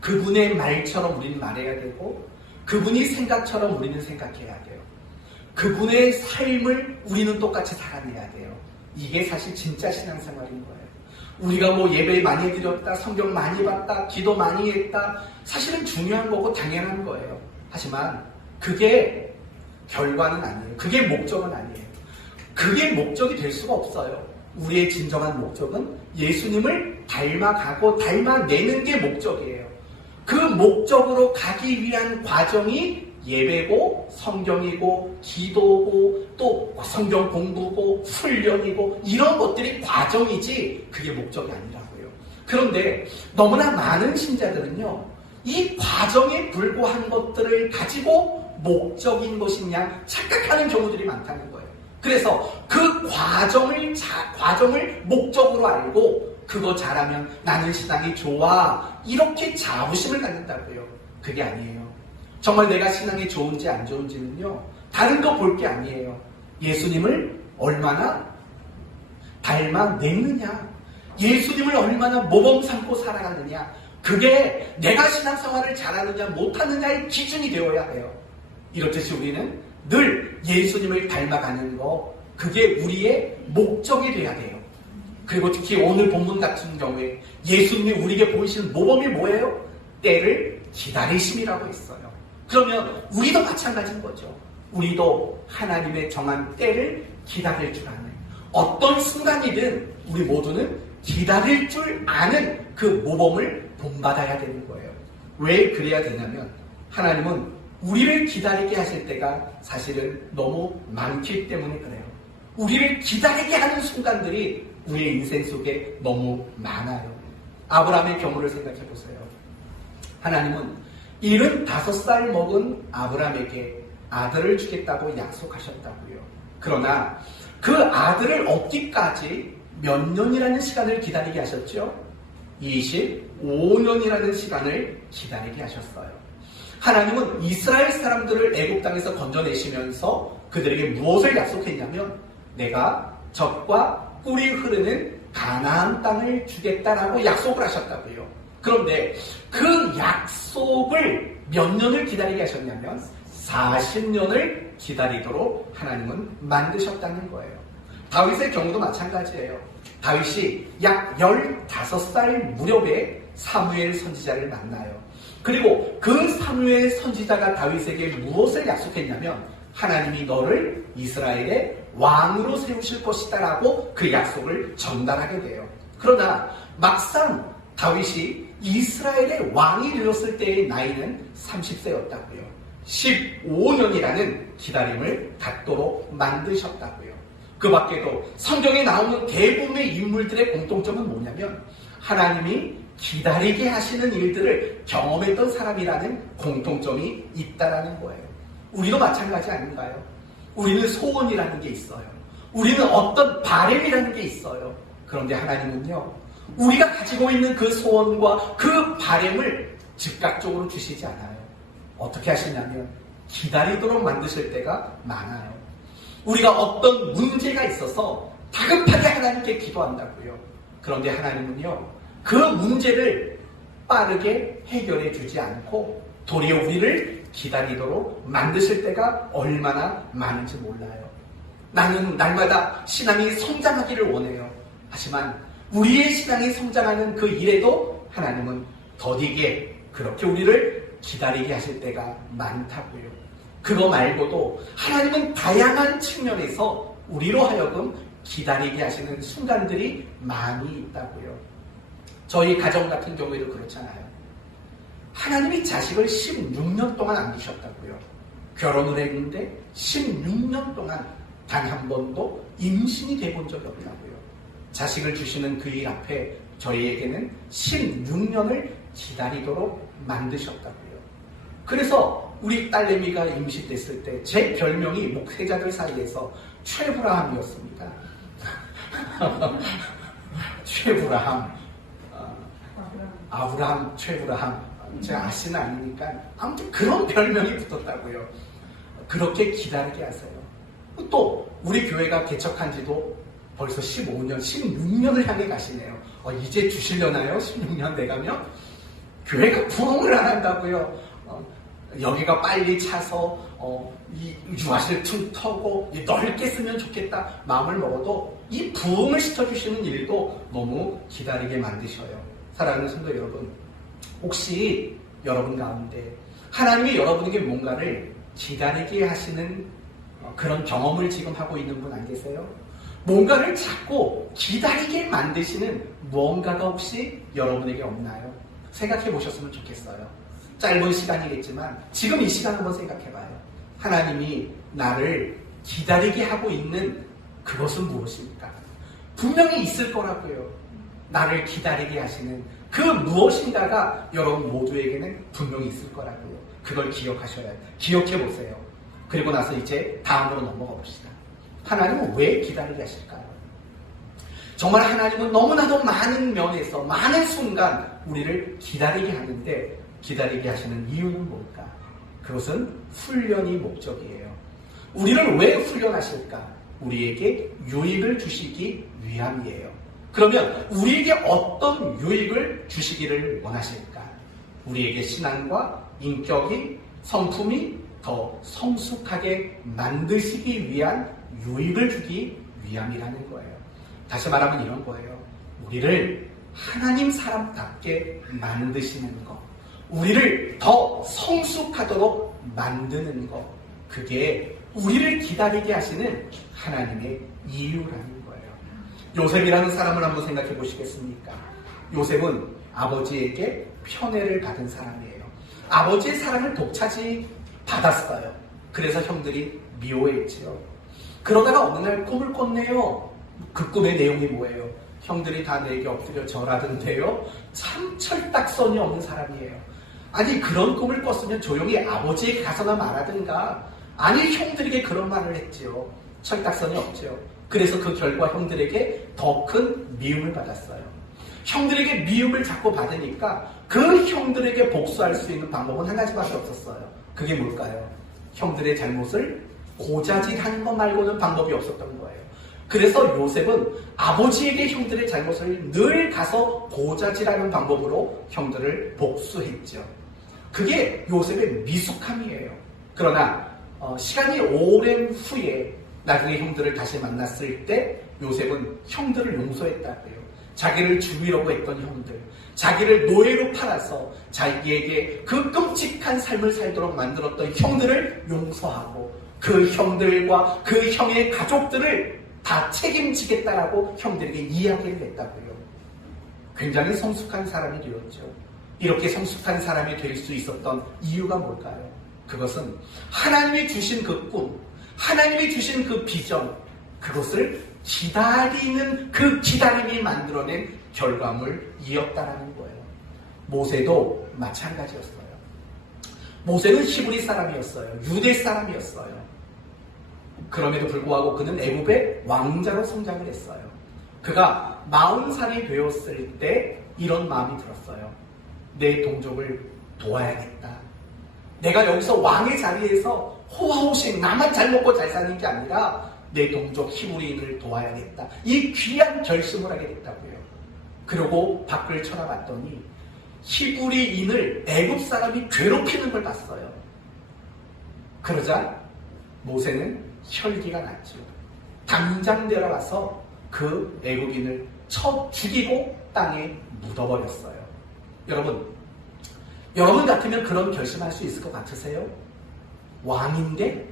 그분의 말처럼 우리는 말해야 되고 그분이 생각처럼 우리는 생각해야 돼요. 그분의 삶을 우리는 똑같이 살아내야 돼요. 이게 사실 진짜 신앙생활인 거예요. 우리가 뭐 예배 많이 드렸다, 성경 많이 봤다, 기도 많이 했다, 사실은 중요한 거고 당연한 거예요. 하지만 그게 결과는 아니에요. 그게 목적은 아니에요. 그게 목적이 될 수가 없어요. 우리의 진정한 목적은 예수님을 닮아가고 닮아내는 게 목적이에요. 그 목적으로 가기 위한 과정이 예배고 성경이고 기도고 또 성경 공부고 훈련이고 이런 것들이 과정이지 그게 목적이 아니라고요. 그런데 너무나 많은 신자들은요, 이 과정에 불과한 것들을 가지고 목적인 것이냐 착각하는 경우들이 많다는 거예요. 그래서 그 과정을 목적으로 알고 그거 잘하면 나는 신앙이 좋아 이렇게 자부심을 갖는다고요. 그게 아니에요. 정말 내가 신앙이 좋은지 안 좋은지는요, 다른 거 볼 게 아니에요. 예수님을 얼마나 닮아냈느냐, 예수님을 얼마나 모범 삼고 살아가느냐, 그게 내가 신앙생활을 잘하느냐 못하느냐의 기준이 되어야 해요. 이렇듯이 우리는 늘 예수님을 닮아가는 거, 그게 우리의 목적이 돼야 돼요. 그리고 특히 오늘 본문 같은 경우에 예수님이 우리에게 보이시는 모범이 뭐예요? 때를 기다리심이라고 했어요. 그러면 우리도 마찬가지인 거죠. 우리도 하나님의 정한 때를 기다릴 줄 아는, 어떤 순간이든 우리 모두는 기다릴 줄 아는 그 모범을 본받아야 되는 거예요. 왜 그래야 되냐면 하나님은 우리를 기다리게 하실 때가 사실은 너무 많기 때문에 그래요. 우리를 기다리게 하는 순간들이 우리의 인생 속에 너무 많아요. 아브라함의 경우를 생각해 보세요. 하나님은 75살 먹은 아브라함에게 아들을 주겠다고 약속하셨다고요. 그러나 그 아들을 얻기까지 몇 년이라는 시간을 기다리게 하셨죠? 25년이라는 시간을 기다리게 하셨어요. 하나님은 이스라엘 사람들을 애굽 땅에서 건져내시면서 그들에게 무엇을 약속했냐면 내가 젖과 꿀이 흐르는 가나안 땅을 주겠다라고 약속을 하셨다고요. 그런데 그 약속을 몇 년을 기다리게 하셨냐면 40년을 기다리도록 하나님은 만드셨다는 거예요. 다윗의 경우도 마찬가지예요. 다윗이 약 15살 무렵에 사무엘 선지자를 만나요. 그리고 그 사무엘 선지자가 다윗에게 무엇을 약속했냐면 하나님이 너를 이스라엘의 왕으로 세우실 것이다 라고 그 약속을 전달하게 돼요. 그러나 막상 다윗이 이스라엘의 왕이 되었을 때의 나이는 30세였다고요. 15년이라는 기다림을 갖도록 만드셨다고요. 그 밖에도 성경에 나오는 대부분의 인물들의 공통점은 뭐냐면 하나님이 기다리게 하시는 일들을 경험했던 사람이라는 공통점이 있다라는 거예요. 우리도 마찬가지 아닌가요? 우리는 소원이라는 게 있어요. 우리는 어떤 바람이라는 게 있어요. 그런데 하나님은요, 우리가 가지고 있는 그 소원과 그 바람을 즉각적으로 주시지 않아요. 어떻게 하시냐면 기다리도록 만드실 때가 많아요. 우리가 어떤 문제가 있어서 다급하게 하나님께 기도한다고요. 그런데 하나님은요, 그 문제를 빠르게 해결해 주지 않고 도리어 우리를 기다리도록 만드실 때가 얼마나 많은지 몰라요. 나는 날마다 신앙이 성장하기를 원해요. 하지만 우리의 신앙이 성장하는 그 일에도 하나님은 더디게 그렇게 우리를 기다리게 하실 때가 많다고요. 그거 말고도 하나님은 다양한 측면에서 우리로 하여금 기다리게 하시는 순간들이 많이 있다고요. 저희 가정 같은 경우에도 그렇잖아요. 하나님이 자식을 16년 동안 안 주셨다고요. 결혼을 했는데 16년 동안 단 한 번도 임신이 돼본 적이 없다고요. 자식을 주시는 그 일 앞에 저희에게는 16년을 기다리도록 만드셨다고요. 그래서 우리 딸내미가 임신됐을 때 제 별명이 목회자들 사이에서 최브라함이었습니다. 최브라함, 아브라함, 최브라함. 제가 아시는 아니니까 아무튼 그런 별명이 붙었다고요. 그렇게 기다리게 하세요. 또 우리 교회가 개척한 지도 벌써 15년, 16년을 향해 가시네요. 이제 주시려나요? 16년 돼가면? 교회가 부흥을 안 한다고요. 여기가 빨리 차서 이 유아실 틈 터고 넓게 쓰면 좋겠다 마음을 먹어도 이 부흥을 시켜주시는 일도 너무 기다리게 만드셔요. 사랑하는 성도 여러분, 혹시 여러분 가운데 하나님이 여러분에게 뭔가를 기다리게 하시는 그런 경험을 지금 하고 있는 분 안 계세요? 뭔가를 자꾸 기다리게 만드시는 무언가가 혹시 여러분에게 없나요? 생각해 보셨으면 좋겠어요. 짧은 시간이겠지만 지금 이 시간 한번 생각해 봐요. 하나님이 나를 기다리게 하고 있는 그것은 무엇입니까? 분명히 있을 거라고요. 나를 기다리게 하시는 그 무엇인가가 여러분 모두에게는 분명히 있을 거라고요. 그걸 기억하셔야 해요. 기억해 보세요. 그리고 나서 이제 다음으로 넘어가 봅시다. 하나님은 왜 기다리게 하실까요? 정말 하나님은 너무나도 많은 면에서 많은 순간 우리를 기다리게 하는데 기다리게 하시는 이유는 뭘까? 그것은 훈련이 목적이에요. 우리를 왜 훈련하실까? 우리에게 유익을 주시기 위함이에요. 그러면 우리에게 어떤 유익을 주시기를 원하실까? 우리에게 신앙과 인격이, 성품이 더 성숙하게 만드시기 위한 유익을 주기 위함이라는 거예요. 다시 말하면 이런 거예요. 우리를 하나님 사람답게 만드시는 것, 우리를 더 성숙하도록 만드는 것, 그게 우리를 기다리게 하시는 하나님의 이유라는 거예요. 요셉이라는 사람을 한번 생각해 보시겠습니까? 요셉은 아버지에게 편애를 받은 사람이에요. 아버지의 사랑을 독차지 받았어요. 그래서 형들이 미워했지요. 그러다가 어느 날 꿈을 꿨네요. 그 꿈의 내용이 뭐예요? 형들이 다 내게 엎드려 절하던데요. 참 철딱선이 없는 사람이에요. 아니 그런 꿈을 꿨으면 조용히 아버지에게 가서나 말하든가. 아니 형들에게 그런 말을 했지요. 철딱선이 없죠. 그래서 그 결과 형들에게 더 큰 미움을 받았어요. 형들에게 미움을 자꾸 받으니까 그 형들에게 복수할 수 있는 방법은 한 가지밖에 없었어요. 그게 뭘까요? 형들의 잘못을 고자질하는 것 말고는 방법이 없었던 거예요. 그래서 요셉은 아버지에게 형들의 잘못을 늘 가서 고자질하는 방법으로 형들을 복수했죠. 그게 요셉의 미숙함이에요. 그러나 시간이 오랜 후에 나중에 형들을 다시 만났을 때 요셉은 형들을 용서했다고요. 자기를 죽이려고 했던 형들, 자기를 노예로 팔아서 자기에게 그 끔찍한 삶을 살도록 만들었던 형들을 용서하고 그 형들과 그 형의 가족들을 다 책임지겠다라고 형들에게 이야기를 했다고요. 굉장히 성숙한 사람이 되었죠. 이렇게 성숙한 사람이 될 수 있었던 이유가 뭘까요? 그것은 하나님이 주신 그 꿈, 하나님이 주신 그 비전, 그것을 기다리는 그 기다림이 만들어낸 결과물이었다라는 거예요. 모세도 마찬가지였어요. 모세는 히브리 사람이었어요. 유대 사람이었어요. 그럼에도 불구하고 그는 애굽의 왕자로 성장을 했어요. 그가 40살이 되었을 때 이런 마음이 들었어요. 내 동족을 도와야겠다. 내가 여기서 왕의 자리에서 호화호식 나만 잘 먹고 잘 사는 게 아니라 내 동족 히브리인을 도와야겠다. 이 귀한 결심을 하게 됐다고요. 그리고 밖을 쳐다봤더니 히브리인을 애굽 사람이 괴롭히는 걸 봤어요. 그러자 모세는 혈기가 났죠. 당장 내려가서 그 애굽인을 쳐 죽이고 땅에 묻어버렸어요. 여러분 같으면 그런 결심할 수 있을 것 같으세요? 왕인데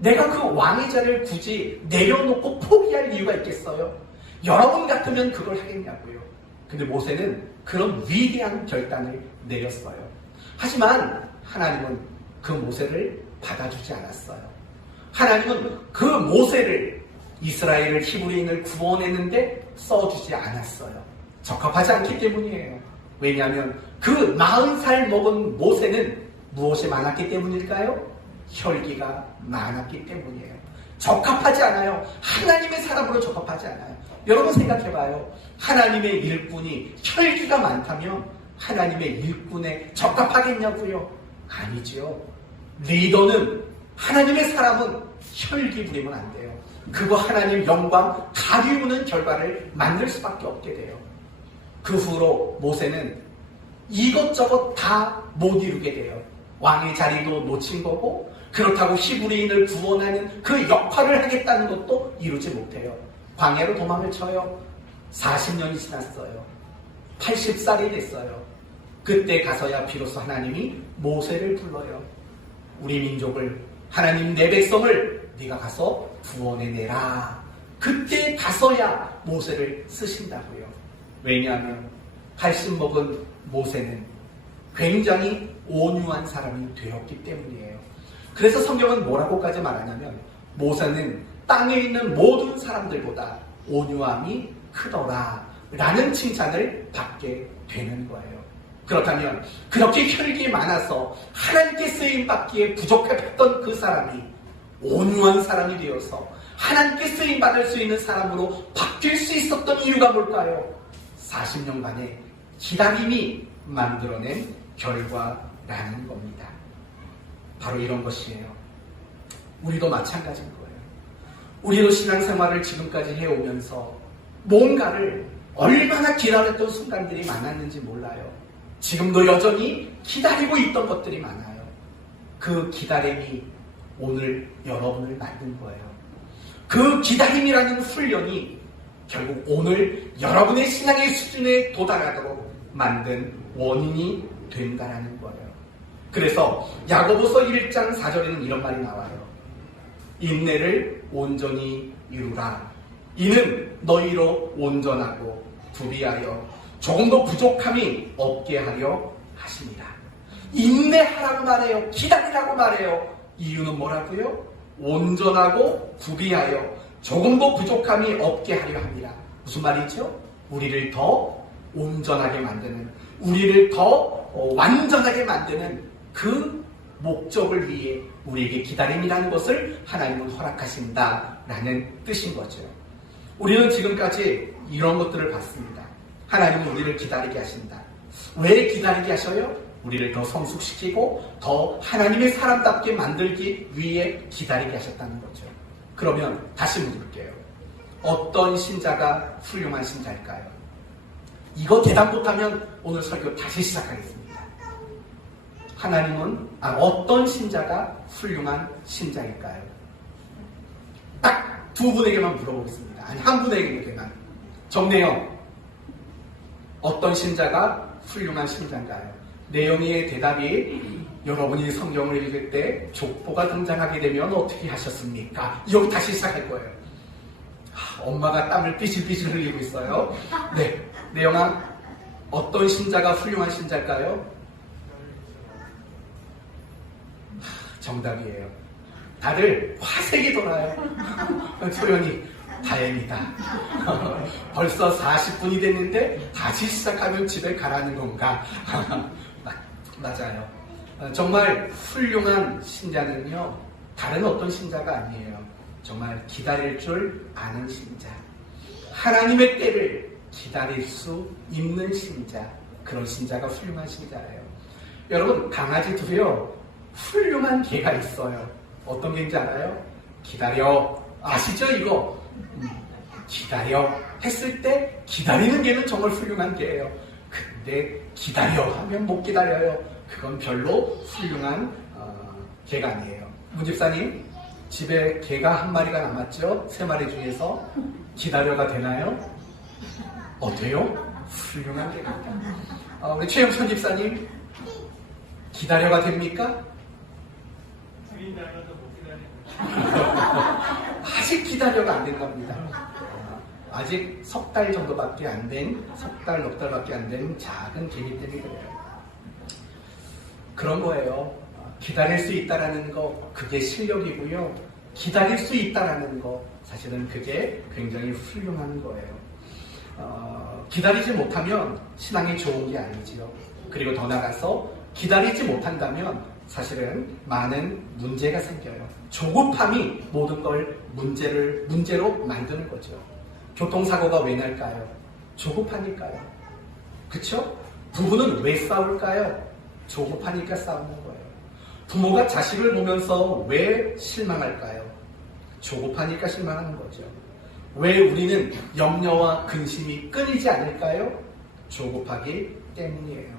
내가 그 왕의 자리를 굳이 내려놓고 포기할 이유가 있겠어요? 여러분 같으면 그걸 하겠냐고요. 근데 모세는 그런 위대한 결단을 내렸어요. 하지만 하나님은 그 모세를 받아주지 않았어요. 하나님은 그 모세를 이스라엘을 히브리인을 구원했는데 써주지 않았어요. 적합하지 않기 때문이에요. 왜냐하면 그 40살 먹은 모세는 무엇이 많았기 때문일까요? 혈기가 많았기 때문이에요. 적합하지 않아요. 하나님의 사람으로 적합하지 않아요. 여러분 생각해봐요. 하나님의 일꾼이 혈기가 많다면 하나님의 일꾼에 적합하겠냐고요? 아니지요. 리더는 하나님의 사람은 혈기 부리면 안 돼요. 그거 하나님 영광 가리우는 결과를 만들 수밖에 없게 돼요. 그 후로 모세는 이것저것 다 못 이루게 돼요. 왕의 자리도 놓친 거고 그렇다고 히브리인을 구원하는 그 역할을 하겠다는 것도 이루지 못해요. 광야로 도망을 쳐요. 40년이 지났어요. 80살이 됐어요. 그때 가서야 비로소 하나님이 모세를 불러요. 우리 민족을, 하나님 내 백성을 네가 가서 구원해내라. 그때 가서야 모세를 쓰신다고요. 왜냐하면 80 먹은 모세는 굉장히 온유한 사람이 되었기 때문이에요. 그래서 성경은 뭐라고까지 말하냐면 모세는 땅에 있는 모든 사람들보다 온유함이 크더라 라는 칭찬을 받게 되는 거예요. 그렇다면 그렇게 혈기 많아서 하나님께 쓰임받기에 부족했던 그 사람이 온유한 사람이 되어서 하나님께 쓰임받을 수 있는 사람으로 바뀔 수 있었던 이유가 뭘까요? 40년간의 기다림이 만들어낸 결과라는 겁니다. 바로 이런 것이에요. 우리도 마찬가지인 거예요. 우리도 신앙생활을 지금까지 해오면서 뭔가를 얼마나 기다렸던 순간들이 많았는지 몰라요. 지금도 여전히 기다리고 있던 것들이 많아요. 그 기다림이 오늘 여러분을 만든 거예요. 그 기다림이라는 훈련이 결국 오늘 여러분의 신앙의 수준에 도달하도록 만든 원인이 된다라는 거예요. 그래서 야고보서 1장 4절에는 이런 말이 나와요. 인내를 온전히 이루라. 이는 너희로 온전하고 구비하여 조금도 부족함이 없게 하려 하십니다. 인내하라고 말해요. 기다리라고 말해요. 이유는 뭐라고요? 온전하고 구비하여 조금도 부족함이 없게 하려 합니다. 무슨 말이죠? 우리를 더 온전하게 만드는, 우리를 더 완전하게 만드는 그 목적을 위해 우리에게 기다림이라는 것을 하나님은 허락하신다라는 뜻인 거죠. 우리는 지금까지 이런 것들을 봤습니다. 하나님은 우리를 기다리게 하신다. 왜 기다리게 하셔요? 우리를 더 성숙시키고 더 하나님의 사람답게 만들기 위해 기다리게 하셨다는 거죠. 그러면 다시 묻을게요. 어떤 신자가 훌륭한 신자일까요? 이거 대답 못하면 오늘 설교 다시 시작하겠습니다. 하나님은 어떤 신자가 훌륭한 신자일까요? 딱 두 분에게만 물어보겠습니다. 아니, 한 분에게만. 정내영, 어떤 신자가 훌륭한 신자인가요? 내영이의 대답이 여러분이 성경을 읽을 때 족보가 등장하게 되면 어떻게 하셨습니까? 여기 다시 시작할 거예요. 엄마가 땀을 삐질삐질 흘리고 있어요. 네, 내영아, 어떤 신자가 훌륭한 신자일까요? 정답이에요. 다들 화색이 돌아요. 소연이, 다행이다. 벌써 40분이 됐는데 다시 시작하면 집에 가라는 건가? 맞아요. 정말 훌륭한 신자는요, 다른 어떤 신자가 아니에요. 정말 기다릴 줄 아는 신자. 하나님의 때를 기다릴 수 있는 신자. 그런 신자가 훌륭한 신자예요. 여러분, 강아지도요, 훌륭한 개가 있어요. 어떤 개인지 알아요? 기다려. 아시죠, 이거? 기다려 했을 때 기다리는 개는 정말 훌륭한 개예요. 근데 기다려 하면 못 기다려요. 그건 별로 훌륭한 개가 아니에요. 문집사님, 집에 개가 한 마리가 남았죠? 3마리 중에서. 기다려가 되나요? 돼요? 훌륭한 개입니다. 우리 최영선 집사님, 기다려가 됩니까? 아직 기다려가 안 된 겁니다. 아직 석 달 정도밖에 안 된, 넉 달밖에 안 된 작은 개기 때문에 그래요. 그런 거예요. 기다릴 수 있다라는 거, 그게 실력이고요. 기다릴 수 있다라는 거, 사실은 그게 굉장히 훌륭한 거예요. 기다리지 못하면 신앙이 좋은 게 아니지요. 그리고 더 나아가서 기다리지 못한다면 사실은 많은 문제가 생겨요. 조급함이 모든 걸 문제로 만드는 거죠. 교통사고가 왜 날까요? 조급하니까요. 그쵸? 부부는 왜 싸울까요? 조급하니까 싸우는 거예요. 부모가 자식을 보면서 왜 실망할까요? 조급하니까 실망하는 거죠. 왜 우리는 염려와 근심이 끊이지 않을까요? 조급하기 때문이에요.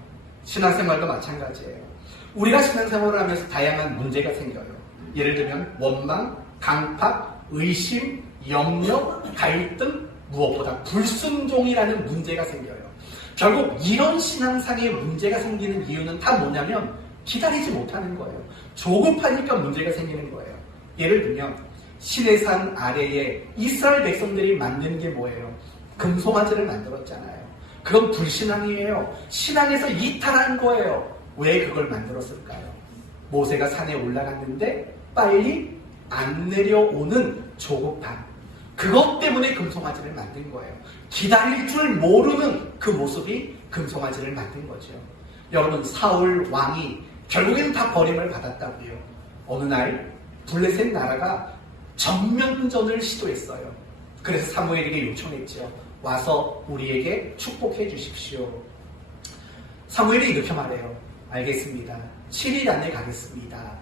신앙생활도 마찬가지예요. 우리가 신앙생활을 하면서 다양한 문제가 생겨요. 예를 들면 원망, 강팍, 의심, 염려, 갈등, 무엇보다 불순종이라는 문제가 생겨요. 결국 이런 신앙상의 문제가 생기는 이유는 다 뭐냐면 기다리지 못하는 거예요. 조급하니까 문제가 생기는 거예요. 예를 들면 시내산 아래에 이스라엘 백성들이 만든 게 뭐예요? 금송아지를 만들었잖아요. 그건 불신앙이에요. 신앙에서 이탈한 거예요. 왜 그걸 만들었을까요? 모세가 산에 올라갔는데 빨리 안 내려오는 조급함. 그것 때문에 금송아지를 만든 거예요. 기다릴 줄 모르는 그 모습이 금송아지를 만든 거죠. 여러분, 사울 왕이 결국에는 다 버림을 받았다고요. 어느 날 블레셋 나라가 전면전을 시도했어요. 그래서 사무엘에게 요청했죠. 와서 우리에게 축복해 주십시오. 사무엘이 이렇게 말해요. 알겠습니다. 7일 안에 가겠습니다.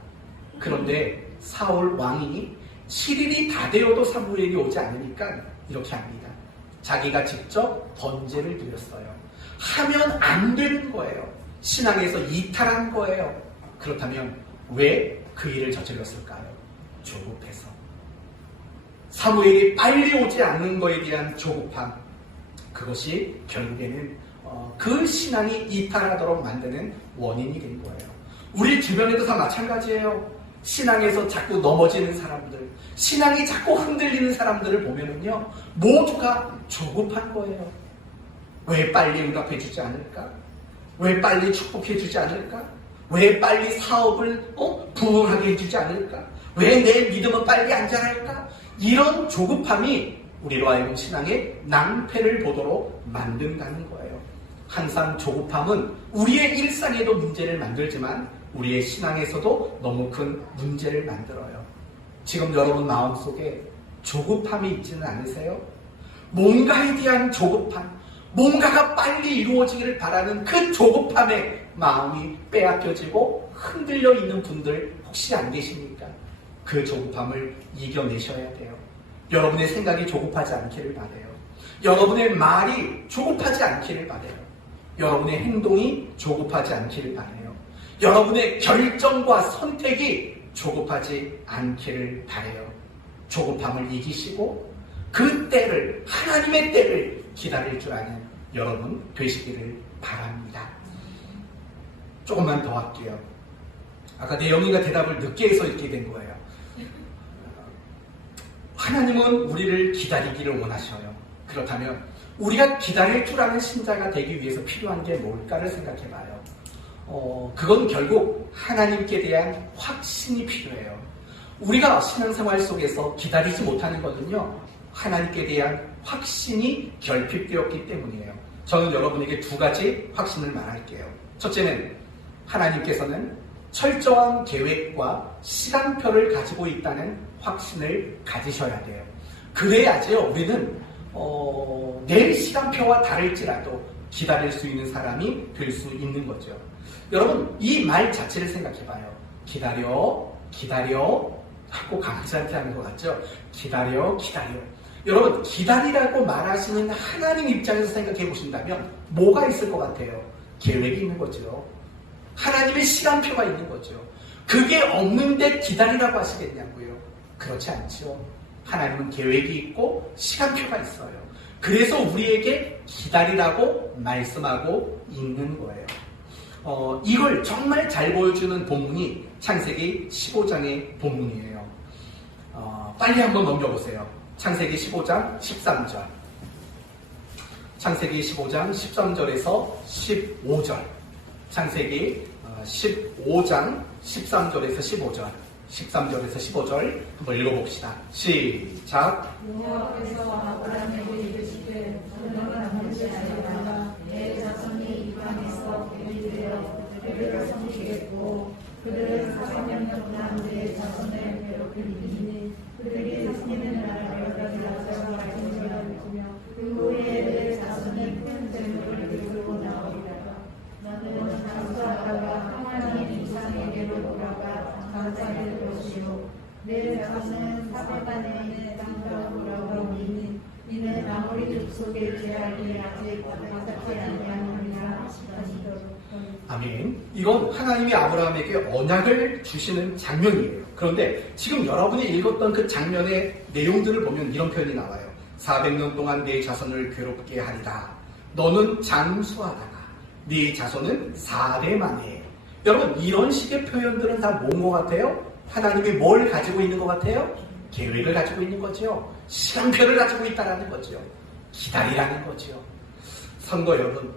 그런데 사울 왕이 7일이 다 되어도 사무엘이 오지 않으니까 이렇게 합니다. 자기가 직접 번제를 드렸어요. 하면 안 되는 거예요. 신앙에서 이탈한 거예요. 그렇다면 왜 그 일을 저질렀을까요? 조급해서. 사무엘이 빨리 오지 않는 거에 대한 조급함. 그것이 결국에는 그 신앙이 이탈하도록 만드는 원인이 된 거예요. 우리 주변에도 다 마찬가지예요. 신앙에서 자꾸 넘어지는 사람들, 신앙이 자꾸 흔들리는 사람들을 보면은요, 모두가 조급한 거예요. 왜 빨리 응답해 주지 않을까? 왜 빨리 축복해 주지 않을까? 왜 빨리 사업을 부흥하게 해주지 않을까? 왜 내 믿음은 빨리 안 자랄까? 이런 조급함이 우리로 하여금 신앙의 낭패를 보도록 만든다는 거예요. 항상 조급함은 우리의 일상에도 문제를 만들지만 우리의 신앙에서도 너무 큰 문제를 만들어요. 지금 여러분 마음속에 조급함이 있지는 않으세요? 뭔가에 대한 조급함, 뭔가가 빨리 이루어지기를 바라는 그 조급함에 마음이 빼앗겨지고 흔들려 있는 분들 혹시 안 계십니까? 그 조급함을 이겨내셔야 돼요. 여러분의 생각이 조급하지 않기를 바라요. 여러분의 말이 조급하지 않기를 바라요. 여러분의 행동이 조급하지 않기를 바라요. 여러분의 결정과 선택이 조급하지 않기를 바라요. 조급함을 이기시고 그 때를, 하나님의 때를 기다릴 줄 아는 여러분 되시기를 바랍니다. 조금만 더 할게요. 아까 내영이가 대답을 늦게 해서 이렇게 된 거예요. 하나님은 우리를 기다리기를 원하셔요. 그렇다면 우리가 기다릴 줄 아는 신자가 되기 위해서 필요한 게 뭘까를 생각해 봐요. 그건 결국 하나님께 대한 확신이 필요해요. 우리가 신앙생활 속에서 기다리지 못하는 것은요, 하나님께 대한 확신이 결핍되었기 때문이에요. 저는 여러분에게 두 가지 확신을 말할게요. 첫째는 하나님께서는 철저한 계획과 시간표를 가지고 있다는 확신을 가지셔야 돼요. 그래야지요, 우리는 내 시간표와 다를지라도 기다릴 수 있는 사람이 될 수 있는 거죠. 여러분, 이 말 자체를 생각해봐요. 기다려 하고 강아지한테 하는 것 같죠? 기다려. 여러분, 기다리라고 말하시는 하나님 입장에서 생각해 보신다면 뭐가 있을 것 같아요? 계획이 있는 거죠. 하나님의 시간표가 있는 거죠. 그게 없는데 기다리라고 하시겠냐고요? 그렇지 않죠. 하나님은 계획이 있고 시간표가 있어요. 그래서 우리에게 기다리라고 말씀하고 있는 거예요. 이걸 정말 잘 보여주는 본문이 창세기 15장의 본문이에요. 빨리 한번 넘겨보세요. 창세기 15장 13절. 창세기 15장 13절에서 15절. 창세기 15장 13절에서 15절. 13절에서 15절 한번 읽어봅시다. 시작. 여호와께서 아브라함에게 이르시되 너는 아버지 아니라 내 자손이 이방에서 괴리되어 그들을 섬기겠고 그들은 400년 동안 내 자손을 괴롭히리니 그들이 섬기는 나라를 가져가 가진자라며 그 후에 내 자손이 큰 재물을 들고 나오리라. 너는 장수하다가 하나님 이상에게로 돌아가 장자될 것이요 내 자손은 400년의 땅으로 돌아오리니 이는 아무리 족속의 죄악이 아직 가득하지 아니하느니라 하시더라. 아멘. 이건 하나님이 아브라함에게 언약을 주시는 장면이에요. 그런데 지금 여러분이 읽었던 그 장면의 내용들을 보면 이런 표현이 나와요. 400년 동안 네 자손을 괴롭게 하리라. 너는 장수하다가 네 자손은 4대 만에. 여러분, 이런 식의 표현들은 다 뭔 것 같아요? 하나님이 뭘 가지고 있는 것 같아요? 계획을 가지고 있는 거죠. 시간표를 가지고 있다는 거죠. 기다리라는 거죠. 성도 여러분,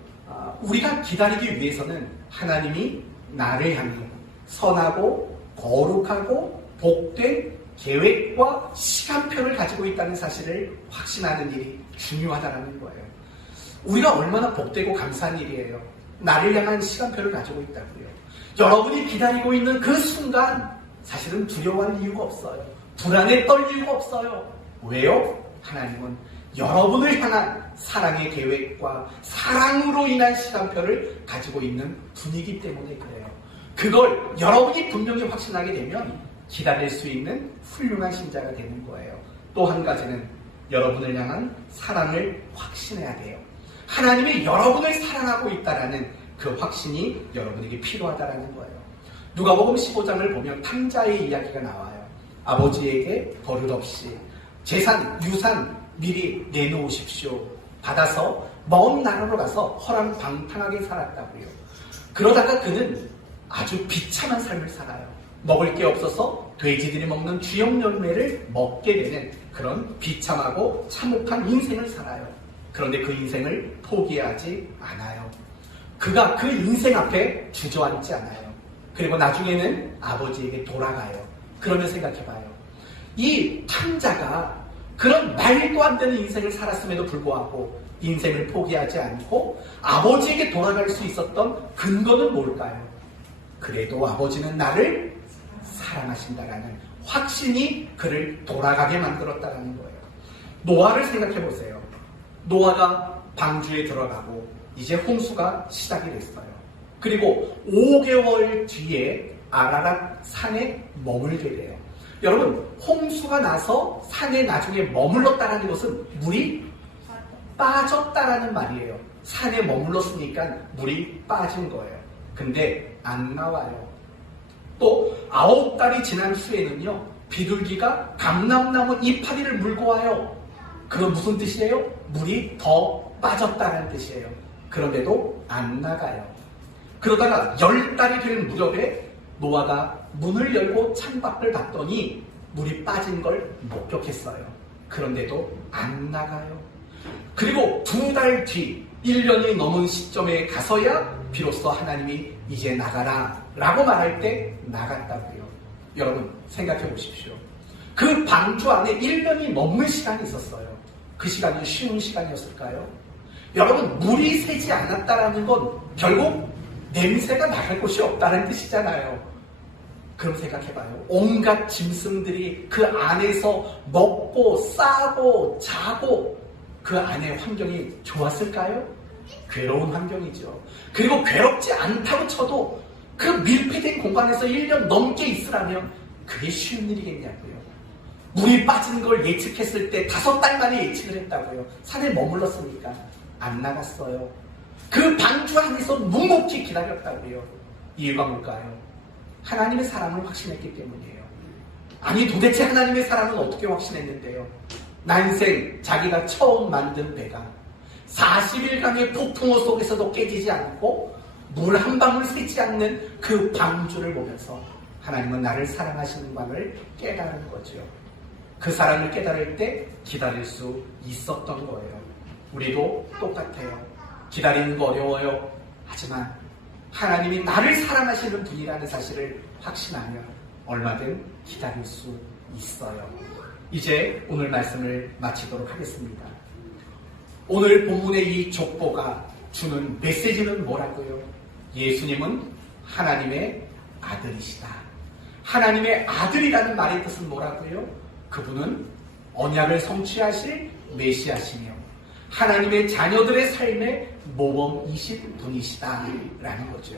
우리가 기다리기 위해서는 하나님이 나를 향해 선하고 거룩하고 복된 계획과 시간표를 가지고 있다는 사실을 확신하는 일이 중요하다는 거예요. 우리가 얼마나 복되고 감사한 일이에요. 나를 향한 시간표를 가지고 있다고요. 여러분이 기다리고 있는 그 순간 사실은 두려워할 이유가 없어요. 불안에 떨 이유가 없어요. 왜요? 하나님은 여러분을 향한 사랑의 계획과 사랑으로 인한 시간표를 가지고 있는 분이기 때문에 그래요. 그걸 여러분이 분명히 확신하게 되면 기다릴 수 있는 훌륭한 신자가 되는 거예요. 또 한 가지는 여러분을 향한 사랑을 확신해야 돼요. 하나님이 여러분을 사랑하고 있다는 그 확신이 여러분에게 필요하다는 거예요. 누가복음 15장을 보면 탕자의 이야기가 나와요. 아버지에게 버릇없이 재산, 유산 미리 내놓으십시오. 받아서 먼 나라로 가서 허랑방탕하게 살았다고요. 그러다가 그는 아주 비참한 삶을 살아요. 먹을 게 없어서 돼지들이 먹는 주역 열매를 먹게 되는 그런 비참하고 참혹한 인생을 살아요. 그런데 그 인생을 포기하지 않아요. 그가 그 인생 앞에 주저앉지 않아요. 그리고 나중에는 아버지에게 돌아가요. 그러면 생각해봐요. 이 탕자가 그런 말도 안 되는 인생을 살았음에도 불구하고 인생을 포기하지 않고 아버지에게 돌아갈 수 있었던 근거는 뭘까요? 그래도 아버지는 나를 사랑하신다라는 확신이 그를 돌아가게 만들었다는 거예요. 노아를 생각해 보세요. 노아가 방주에 들어가고 이제 홍수가 시작이 됐어요. 그리고 5개월 뒤에 아라랏 산에 머물게 돼요. 여러분, 홍수가 나서 산에 나중에 머물렀다는 것은 물이 빠졌다라는 말이에요. 산에 머물렀으니까 물이 빠진 거예요. 근데 안 나와요. 또 9달이 지난 후에는요, 비둘기가 감람나무 이파리를 물고 와요. 그건 무슨 뜻이에요? 물이 더 빠졌다는 뜻이에요. 그런데도 안 나가요. 그러다가 10달이 될 무렵에 노아가 문을 열고 창밖을 봤더니 물이 빠진 걸 목격했어요. 그런데도 안 나가요. 그리고 2달 뒤 1년이 넘은 시점에 가서야 비로소 하나님이 이제 나가라 라고 말할 때 나갔다고요. 여러분 생각해 보십시오. 그 방주 안에 1년이 넘는 시간이 있었어요. 그 시간이 쉬운 시간이었을까요? 여러분, 물이 새지 않았다라는 건 결국 냄새가 나갈 곳이 없다는 뜻이잖아요. 그럼 생각해봐요. 온갖 짐승들이 그 안에서 먹고 싸고 자고 그 안의 환경이 좋았을까요? 괴로운 환경이죠. 그리고 괴롭지 않다고 쳐도 그 밀폐된 공간에서 1년 넘게 있으라면 그게 쉬운 일이겠냐고요. 물이 빠진 걸 예측했을 때 5달 만에 예측을 했다고요. 산에 머물렀으니까 안 나갔어요. 그 방주 안에서 묵묵히 기다렸다고요. 이유가 뭘까요? 하나님의 사랑을 확신했기 때문이에요. 아니 도대체 하나님의 사랑은 어떻게 확신했는데요? 난생 자기가 처음 만든 배가 40일간의 폭풍우 속에서도 깨지지 않고 물 한 방울 새지 않는 그 방주를 보면서 하나님은 나를 사랑하시는 것을 깨달은 거죠. 그 사랑을 깨달을 때 기다릴 수 있었던 거예요. 우리도 똑같아요. 기다리는 거 어려워요. 하지만 하나님이 나를 사랑하시는 분이라는 사실을 확신하면 얼마든 기다릴 수 있어요. 이제 오늘 말씀을 마치도록 하겠습니다. 오늘 본문의 이 족보가 주는 메시지는 뭐라고요? 예수님은 하나님의 아들이시다. 하나님의 아들이라는 말의 뜻은 뭐라고요? 그분은 언약을 성취하실 메시아시며 하나님의 자녀들의 삶의 모범이신 분이시다라는 거죠.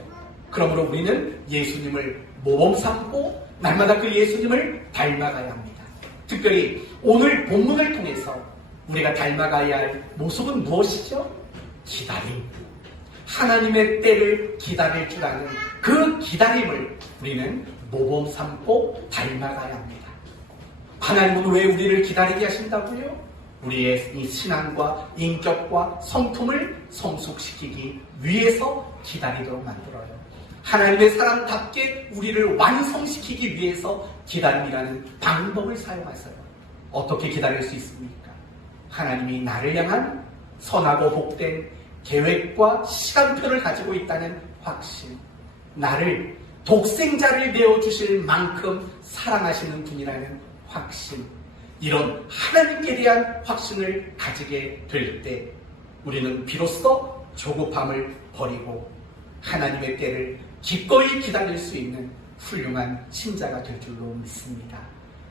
그러므로 우리는 예수님을 모범 삼고 날마다 그 예수님을 닮아가야 합니다. 특별히 오늘 본문을 통해서 우리가 닮아가야 할 모습은 무엇이죠? 기다림. 하나님의 때를 기다릴 줄 아는 그 기다림을 우리는 모범 삼고 닮아가야 합니다. 하나님은 왜 우리를 기다리게 하신다고요? 우리의 이 신앙과 인격과 성품을 성숙시키기 위해서 기다리도록 만들어요. 하나님의 사람답게 우리를 완성시키기 위해서 기다림이라는 방법을 사용하세요. 어떻게 기다릴 수 있습니까? 하나님이 나를 향한 선하고 복된 계획과 시간표를 가지고 있다는 확신, 나를 독생자를 내어주실 만큼 사랑하시는 분이라는 확신, 이런 하나님께 대한 확신을 가지게 될 때 우리는 비로소 조급함을 버리고 하나님의 때를 기꺼이 기다릴 수 있는 훌륭한 신자가 될 줄로 믿습니다.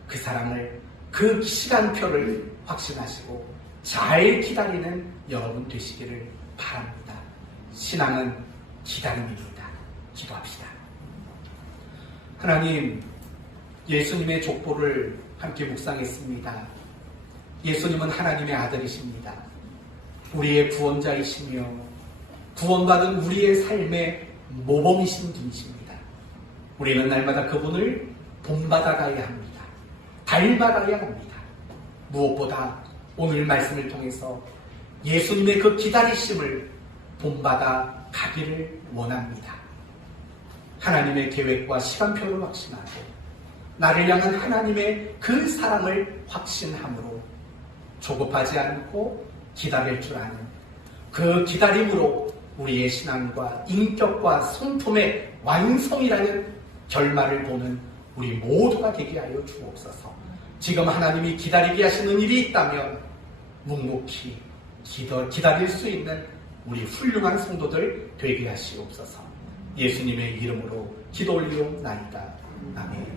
그 사랑을, 그 시간표를 확신하시고 잘 기다리는 여러분 되시기를 바랍니다. 신앙은 기다림입니다. 기도합시다. 하나님, 예수님의 족보를 함께 묵상했습니다. 예수님은 하나님의 아들이십니다. 우리의 구원자이시며 구원받은 우리의 삶의 모범이신 분이십니다. 우리는 날마다 그분을 본받아가야 합니다. 닮아가야 합니다. 무엇보다 오늘 말씀을 통해서 예수님의 그 기다리심을 본받아 가기를 원합니다. 하나님의 계획과 시간표를 확신하고 나를 향한 하나님의 그 사랑을 확신함으로 조급하지 않고 기다릴 줄 아는 그 기다림으로 우리의 신앙과 인격과 성품의 완성이라는 결말을 보는 우리 모두가 되게 하여 주옵소서. 지금 하나님이 기다리게 하시는 일이 있다면 묵묵히 기다릴 수 있는 우리 훌륭한 성도들 되게 하시옵소서. 예수님의 이름으로 기도 올리옵나이다. 아멘.